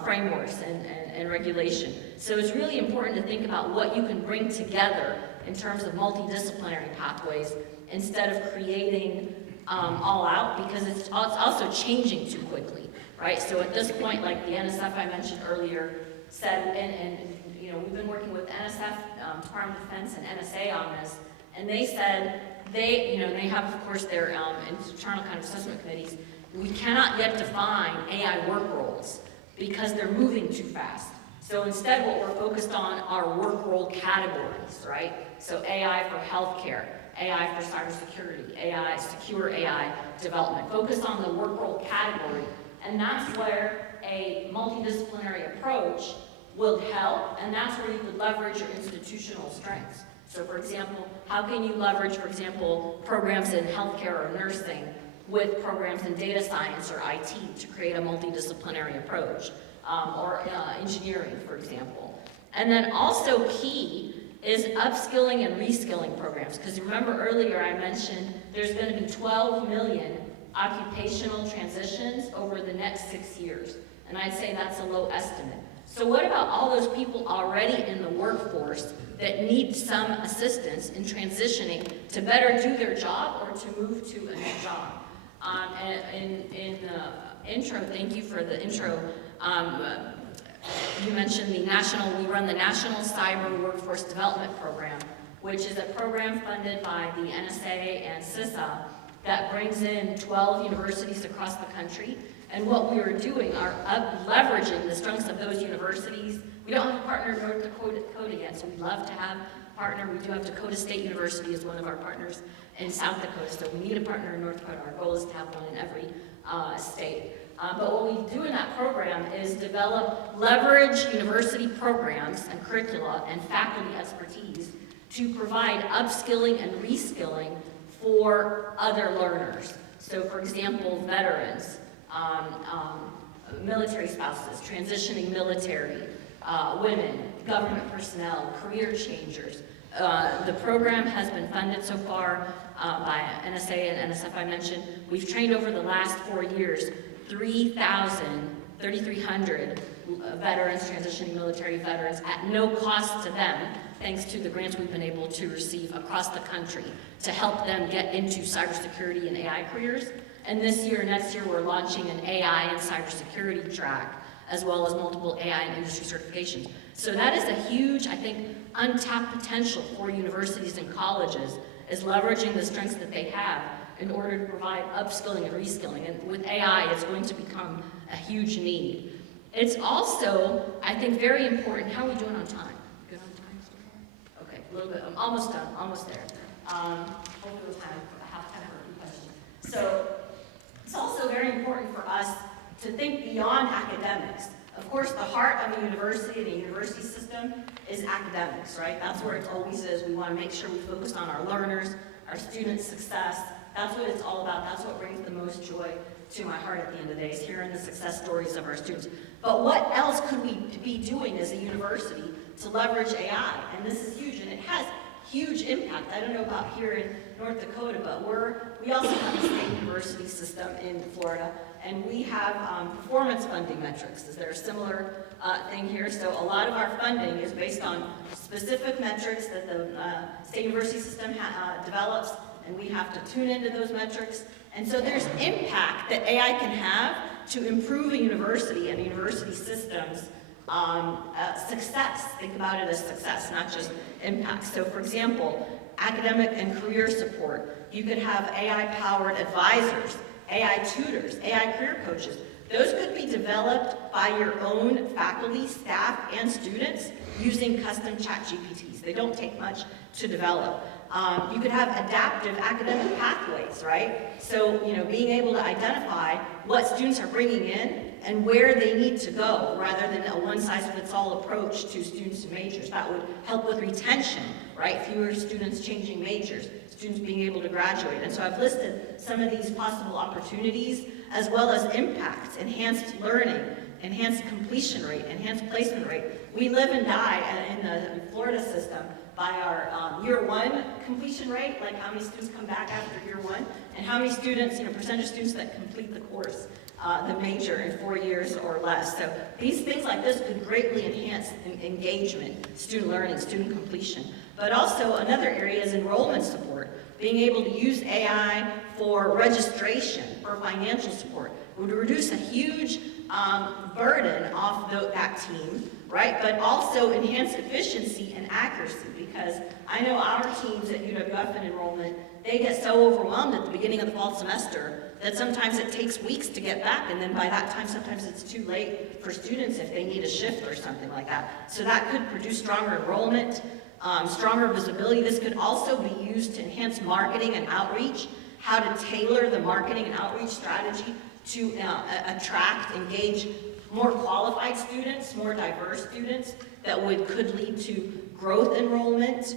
frameworks and regulation. So it's really important to think about what you can bring together in terms of multidisciplinary pathways instead of creating all out, because it's also changing too quickly, right? So at this point, like the NSF I mentioned earlier said, and you know, we've been working with NSF, Department of Defense, and NSA on this, and they said they have, of course, their internal kind of assessment committees. We cannot yet define AI work roles because they're moving too fast. So instead, what we're focused on are work role categories, right? So AI for healthcare, AI for cybersecurity, AI, secure AI development. Focus on the work role category, and that's where a multidisciplinary approach will help, and that's where you could leverage your institutional strengths. So for example, how can you leverage, for example, programs in healthcare or nursing with programs in data science or IT to create a multidisciplinary approach, or engineering, for example. And then also key is upskilling and reskilling programs, because remember earlier I mentioned there's going to be 12 million occupational transitions over the next 6 years, and I'd say that's a low estimate. So what about all those people already in the workforce that need some assistance in transitioning to better do their job or to move to a new job? In the intro, thank you for the intro, you mentioned we run the National Cyber Workforce Development Program, which is a program funded by the NSA and CISA that brings in 12 universities across the country. And what we are doing are leveraging the strengths of those universities. We don't have a partner in North Dakota yet, so we'd love to have a partner. We do have Dakota State University as one of our partners in South Dakota, so we need a partner in North Dakota. Our goal is to have one in every state. But what we do in that program is leverage university programs and curricula and faculty expertise to provide upskilling and reskilling for other learners. So for example, veterans, military spouses, transitioning military, women, government personnel, career changers. The program has been funded so far by NSA and NSF I mentioned. We've trained over the last 4 years 3,300 veterans, transitioning military veterans, at no cost to them, thanks to the grants we've been able to receive across the country to help them get into cybersecurity and AI careers. And this year, next year, we're launching an AI and cybersecurity track, as well as multiple AI and industry certifications. So that is a huge, I think, untapped potential for universities and colleges, is leveraging the strengths that they have in order to provide upskilling and reskilling. And with AI, it's going to become a huge need. It's also, I think, very important. How are we doing on time? Good on time so far? Okay, a little bit. I'm almost done, almost there. Hopefully we'll have time for a few questions. So it's also very important for us to think beyond academics. Of course, the heart of a university and a university system is academics, right? That's where it always is. We want to make sure we focus on our learners, our students' success. That's what it's all about. That's what brings the most joy to my heart at the end of the day, is hearing the success stories of our students. But what else could we be doing as a university to leverage AI? And this is huge, and it has huge impact. I don't know about here in North Dakota, but we also have a state university system in Florida, and we have performance funding metrics. Is there a similar thing here? So a lot of our funding is based on specific metrics that the state university system develops, and we have to tune into those metrics. And so there's impact that AI can have to improve a university and a university system's success. Think about it as success, not just impact. So for example, academic and career support. You could have AI-powered advisors, AI tutors, AI career coaches. Those could be developed by your own faculty, staff, and students using custom chat GPTs. They don't take much to develop. You could have adaptive academic pathways, right? So, being able to identify what students are bringing in and where they need to go, rather than a one-size-fits-all approach to students and majors. That would help with retention, right? Fewer students changing majors, students being able to graduate. And so I've listed some of these possible opportunities, as well as impacts: enhanced learning, enhanced completion rate, enhanced placement rate. We live and die in the Florida system by our year one completion rate, like how many students come back after year one, and how many students, percentage of students that complete the course, the major, in 4 years or less. So these things like this could greatly enhance engagement, student learning, student completion. But also another area is enrollment support. Being able to use AI for registration, for financial support, would reduce a huge burden off that team, right? But also enhance efficiency and accuracy, because I know our teams at UWF in enrollment, they get so overwhelmed at the beginning of the fall semester that sometimes it takes weeks to get back, and then by that time sometimes it's too late for students if they need a shift or something like that. So that could produce stronger enrollment, stronger visibility. This could also be used to enhance marketing and outreach, how to tailor the marketing and outreach strategy to attract, engage more qualified students, more diverse students that could lead to growth enrollment,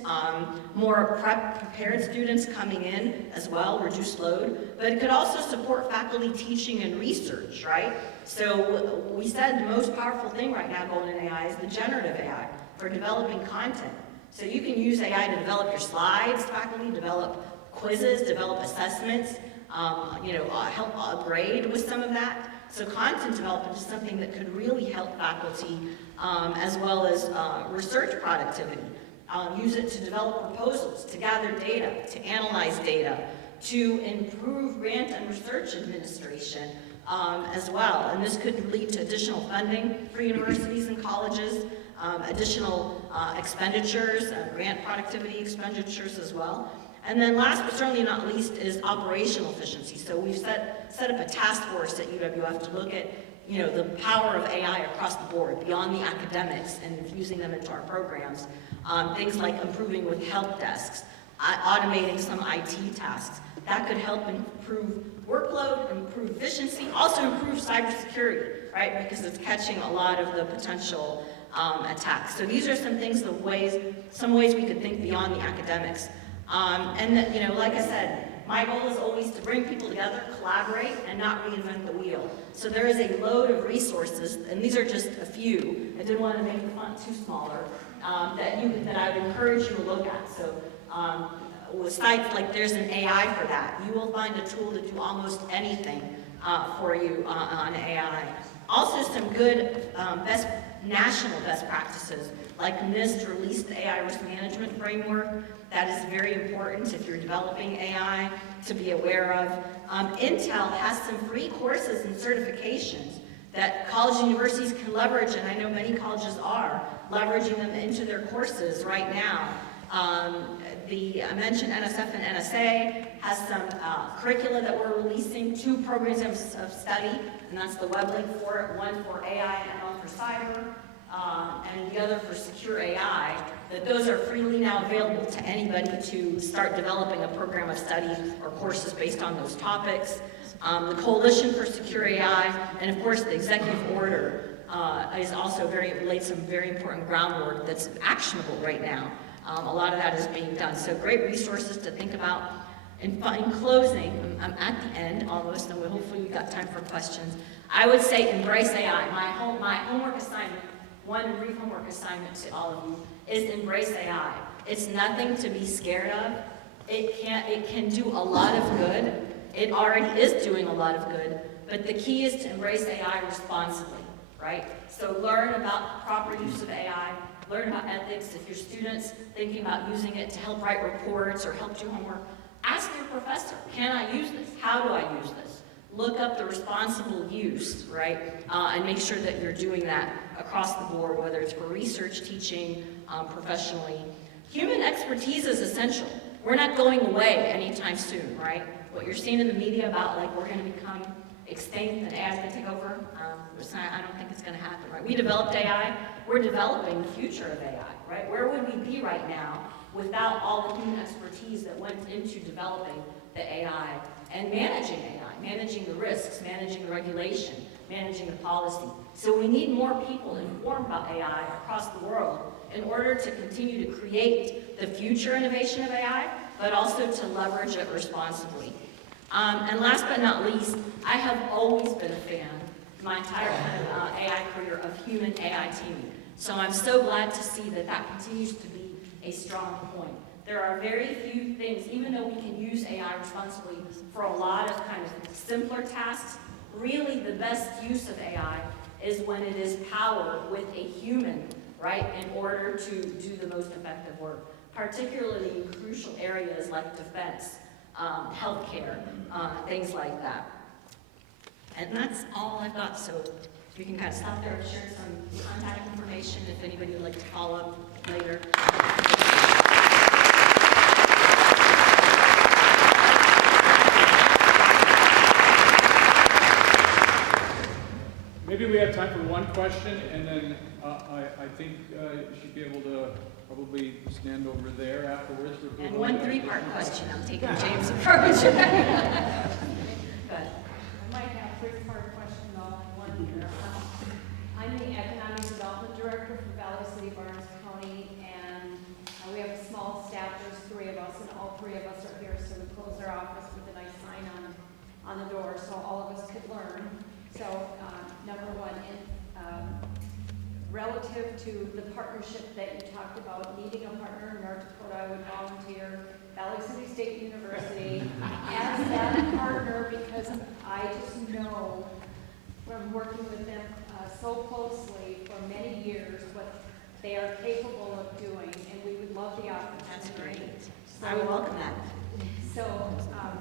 more prepared students coming in as well, reduced load. But it could also support faculty teaching and research, right? So we said the most powerful thing right now going in AI is the generative AI for developing content. So you can use AI to develop your slides, faculty, develop quizzes, develop assessments, help grade with some of that. So content development is something that could really help faculty, as well as research productivity. Use it to develop proposals, to gather data, to analyze data, to improve grant and research administration as well. And this could lead to additional funding for universities and colleges, additional expenditures, grant productivity expenditures as well. And then last but certainly not least is operational efficiency. So we've set up a task force at UWF to look at the power of AI across the board, beyond the academics, and infusing them into our programs. Things like improving with help desks, automating some IT tasks. That could help improve workload, improve efficiency, also improve cybersecurity, right? Because it's catching a lot of the potential attacks. So these are some things, some ways we could think beyond the academics. Like I said, my goal is always to bring people together, collaborate, and not reinvent the wheel. So there is a load of resources, and these are just a few. I didn't want to make the font too smaller, that I would encourage you to look at. So with sites like there's an AI for that. You will find a tool to do almost anything for you on AI. Also some good national best practices, like NIST released the AI risk management framework. That is very important if you're developing AI to be aware of. Intel has some free courses and certifications that college and universities can leverage, and I know many colleges are leveraging them into their courses right now. I mentioned NSF and NSA has some curricula that we're releasing, 2 programs of study, and that's the web link for it, one for AI and ML for cyber, and the other for secure AI, that those are freely now available to anybody to start developing a program of study or courses based on those topics. The Coalition for Secure AI, and of course the executive order is also laid some very important groundwork that's actionable right now. A lot of that is being done. So great resources to think about. In closing, I'm at the end almost, and hopefully we've got time for questions. I would say embrace AI. My homework assignment, one brief homework assignment to all of you, is embrace AI. It's nothing to be scared of. It can do a lot of good. It already is doing a lot of good, but the key is to embrace AI responsibly, right? So learn about proper use of AI, learn about ethics. If your students thinking about using it to help write reports or help do homework, ask your professor, can I use this? How do I use this? Look up the responsible use, right? And make sure that you're doing that across the board, whether it's for research, teaching, professionally. Human expertise is essential. We're not going away anytime soon, right? What you're seeing in the media about like we're going to become extinct and AI is going to take over, I don't think it's going to happen, right? We developed AI. We're developing the future of AI, right? Where would we be right now without all the human expertise that went into developing the AI and managing AI, managing the risks, managing the regulation, managing the policy. So we need more people informed about AI across the world in order to continue to create the future innovation of AI, but also to leverage it responsibly. And last but not least, I have always been a fan, my entire AI career, of human AI teaming. So I'm so glad to see that that continues to be a strong point. There are very few things, even though we can use AI responsibly for a lot of kind of simpler tasks, really the best use of AI is when it is powered with a human, right, in order to do the most effective work, particularly in crucial areas like defense, healthcare, things like that. And that's all I've got, so we can kind of stop there and share some contact information if anybody would like to follow up later. Maybe we have time for one question, and then I think you should be able to probably stand over there afterwards. And one three-part question. I'm taking James' approach. Good. I might have a three-part question all in one here. I'm the Economic Development Director for Valley City, Barnes County, and we have a small staff. There's three of us, and all three of us are here, so we closed our office with a nice sign on the door so all of us could learn. So, number one, relative to the partnership that you talked about, needing a partner in North Dakota, I would volunteer Valley City State University as that partner, because I just know from working with them so closely for many years what they are capable of doing, and we would love the opportunity. That's great. So, I would welcome that. So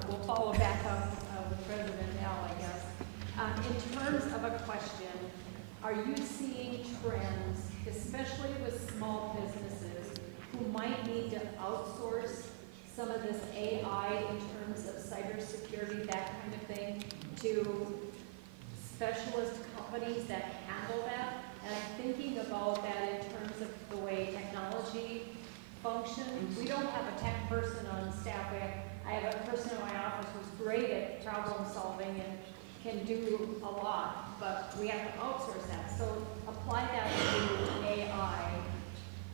we'll follow back up with President Al, I guess. In terms of a question, are you seeing trends, especially with small businesses, who might need to outsource some of this AI in terms of cybersecurity, that kind of thing, to specialist companies that handle that? And I'm thinking about that in terms of the way technology functions. We don't have a tech person on staff. I have a person in my office who's great at problem solving and can do a lot, but we have to outsource that. So apply that to AI.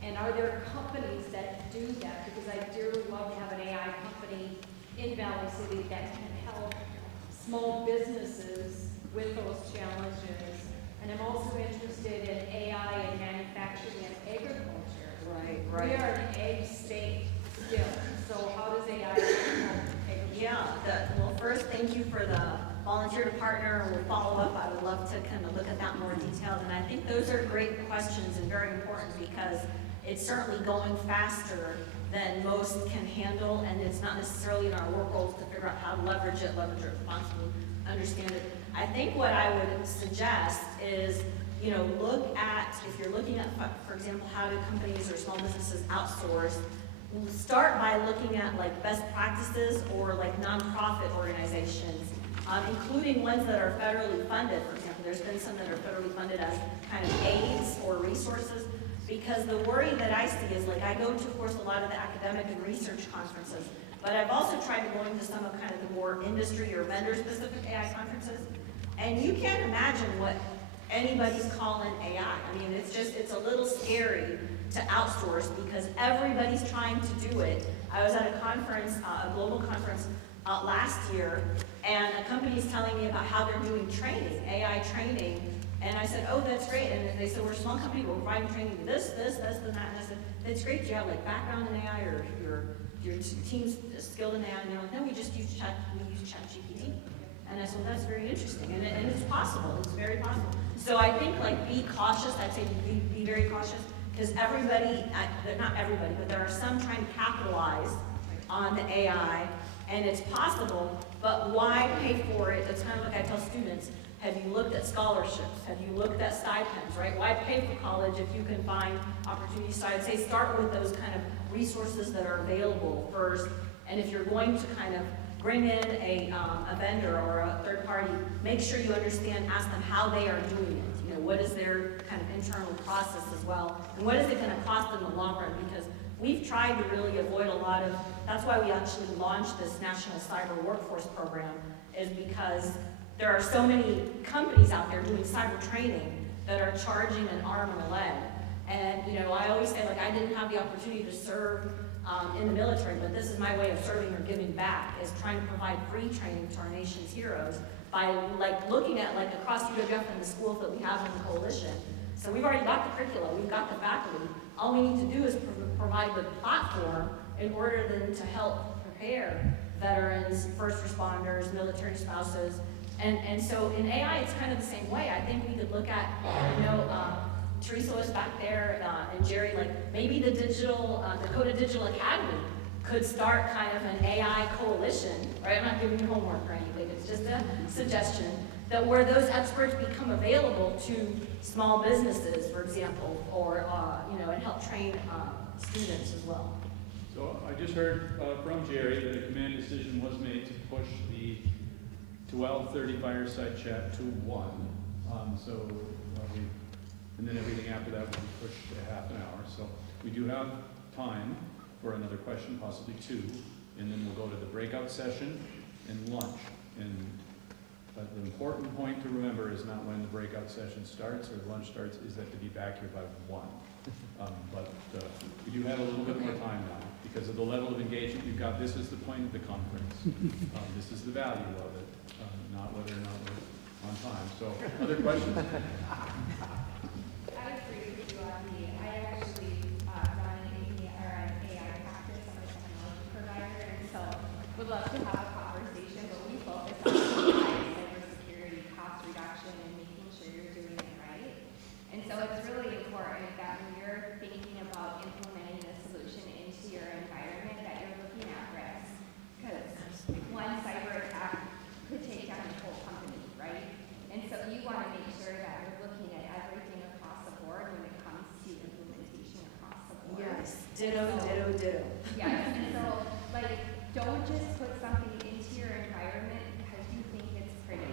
And are there companies that do that? Because I do love to have an AI company in Valley City that can help small businesses with those challenges. And I'm also interested in AI in manufacturing and agriculture. Right. We are an egg state still. So how does AI help agriculture? Yeah, well, first, thank you for the volunteer to partner. We'll follow up. I would love to kind of look at that more detailed. And I think those are great questions and very important, because it's certainly going faster than most can handle, and it's not necessarily in our work goals to figure out how to leverage it responsibly, understand it. I think what I would suggest is, look at, if you're looking at, for example, how do companies or small businesses outsource, start by looking at like best practices or like nonprofit organizations, including ones that are federally funded. For example, there's been some that are federally funded as kind of aids or resources, because the worry that I see is, like, I go to, of course, a lot of the academic and research conferences, but I've also tried to go into some of kind of the more industry or vendor-specific AI conferences, and you can't imagine what anybody's calling AI. I mean, it's a little scary to outsource, because everybody's trying to do it. I was at a conference, a global conference last year, and a company's telling me about how they're doing training, AI training, and I said, oh, that's great. And they said, we're a small company, we're providing training to this, and that. And I said, that's great. Do you have like background in AI, or your team's skilled in AI? And they're like, no, we just use ChatGPT. And I said, well, that's very interesting. And it's possible. It's very possible. So I think, like, be cautious. I'd say be very cautious, because everybody, not everybody, but there are some trying to capitalize on the AI, and it's possible, but why pay for it? It's kind of like I tell students, have you looked at scholarships? Have you looked at stipends, right? Why pay for college if you can find opportunities? So I'd say start with those kind of resources that are available first, and if you're going to kind of bring in a vendor or a third party, make sure you understand, ask them how they are doing it. What is their kind of internal process as well, and what is it going to cost in the long run? Because we've tried to really avoid a lot of, that's why we actually launched this National Cyber Workforce Program, is because there are so many companies out there doing cyber training that are charging an arm and a leg. And, you know, I always say, like, I didn't have the opportunity to serve in the military, but this is my way of serving or giving back, is trying to provide free training to our nation's heroes by, like, looking at, like, across UWF and the schools that we have in the coalition. So we've already got the curriculum, we've got the faculty. All we need to do is provide the platform in order then to help prepare veterans, first responders, military spouses. And so in AI, it's kind of the same way. I think we could look at, you know, Teresa was back there, and Jerry, like, maybe the Dakota Digital Academy could start kind of an AI coalition, right? I'm not giving you homework or anything, it's just a suggestion, that where those experts become available to small businesses, for example, or, you know, and help train students as well. So I just heard from Jerry that a command decision was made to push the 12:30 fireside chat to 1. And then everything after that will be pushed to half an hour. So we do have time for another question, possibly 2, and then we'll go to the breakout session and lunch. But the important point to remember is not when the breakout session starts or the lunch starts, is that to be back here by 1. But we do have a little bit more time now because of the level of engagement we've got. This is the point of the conference. This is the value of it, not whether or not we're on time. So, other questions? I agree with you on I actually run an AI practice. I'm a technology provider, and so would love to have a conversation, but we focus on cybersecurity, cost reduction, and making sure you're doing it right. And so it's really important that when you're thinking about implementing a solution into your environment, that you're looking at risk. Because one cyber attack could take down your whole company, right? And so you want to make sure that you're looking at everything across the board when it comes to implementation across the board. Yes, ditto, ditto, ditto. Yes, and so, like, don't just put something into your environment because you think it's pretty.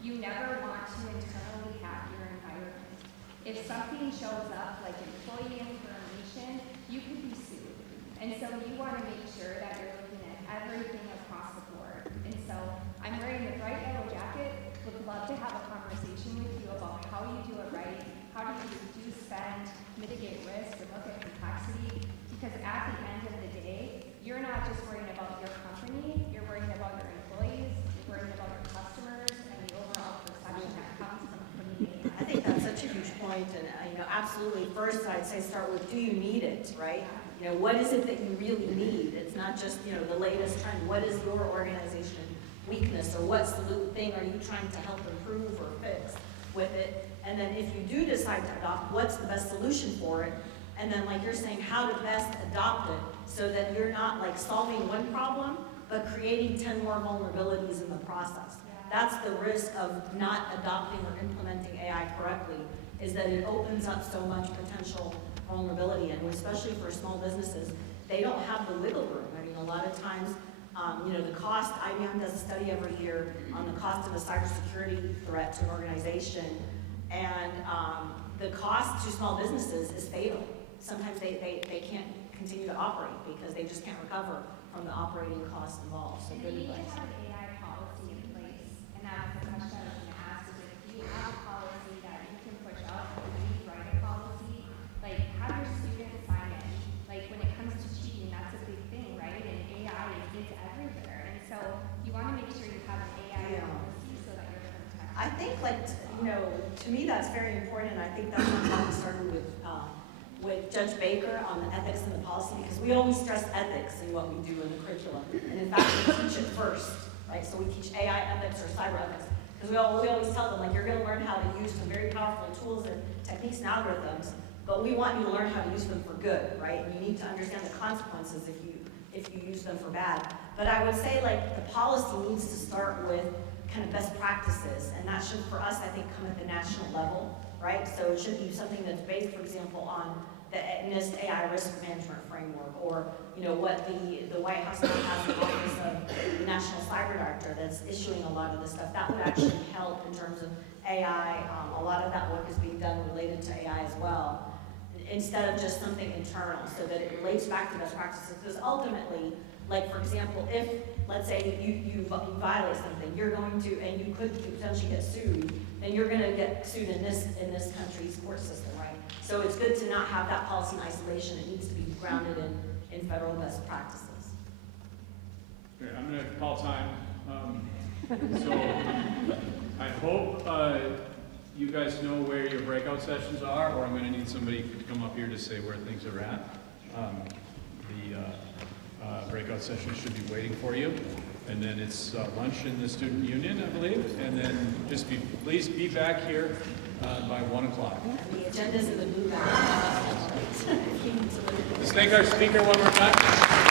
You never want to internally hack your environment. If something shows up, like employee information, you can be sued. And so you want to make sure that you're looking at everything across the board. And so I'm wearing the bright yellow jacket. Would love to have a conversation with you about how you do it right, how do you reduce spend, mitigate risk, and look at complexity. Because at the end of the day, you're not just worrying about your company, you're worrying about your employees, you're worrying about your customers, and the overall perception that comes from putting AI. I think that's such a huge point, and you know, absolutely. First, I'd say start with, do you need it, right? You know, what is it that you really need? It's not just, you know, the latest trend. What is your organization weakness, or what thing are you trying to help improve or fix with it? And then if you do decide to adopt, what's the best solution for it? And then, like you're saying, how to best adopt it so that you're not like solving one problem, but creating 10 more vulnerabilities in the process. That's the risk of not adopting or implementing AI correctly, is that it opens up so much potential vulnerability. And especially for small businesses, they don't have the wiggle room. I mean, a lot of times, you know, the cost, IBM does a study every year on the cost of a cybersecurity threat to an organization, and the cost to small businesses is fatal. Sometimes they can't continue to operate because they just can't recover from the operating costs involved. So And good you need to advice. have an AI policy in place, and that's the question I was going to ask, is if you have a policy that you can push out, or you write a policy, like, have your students sign it. Like, when it comes to cheating, that's a big thing, right? And AI is everywhere, and so you want to make sure you have an AI Yeah. policy so that you're protected. I think, like, you know, to me that's very important, and I think that's why we started with Judge Baker on the ethics and the policy, because we always stress ethics in what we do in the curriculum. And in fact, we teach it first, right? So we teach AI ethics or cyber ethics, because we always tell them, like, you're gonna learn how to use some very powerful tools and techniques and algorithms, but we want you to learn how to use them for good, right? And you need to understand the consequences if you use them for bad. But I would say, like, the policy needs to start with kind of best practices, and that should, for us, I think, come at the national level, right? So it should be something that's based, for example, on the NIST AI risk management framework, or, you know, what the White House now has the Office of the National Cyber Director that's issuing a lot of this stuff. That would actually help in terms of AI. A lot of that work is being done related to AI as well. instead of just something internal, so that it relates back to best practices. Because ultimately, like for example, if, let's say you violate something, you're going to, and you could potentially get sued, then you're gonna get sued in this country's court system, right? So it's good to not have that policy in isolation. It needs to be grounded in federal best practices. Okay, I'm gonna call time. So I hope you guys know where your breakout sessions are, or I'm gonna need somebody to come up here to say where things are at. The breakout session should be waiting for you. And then it's lunch in the student union, I believe. And then just please be back here by 1 o'clock. And the agenda's in the blue bag. Let's thank our speaker one more time.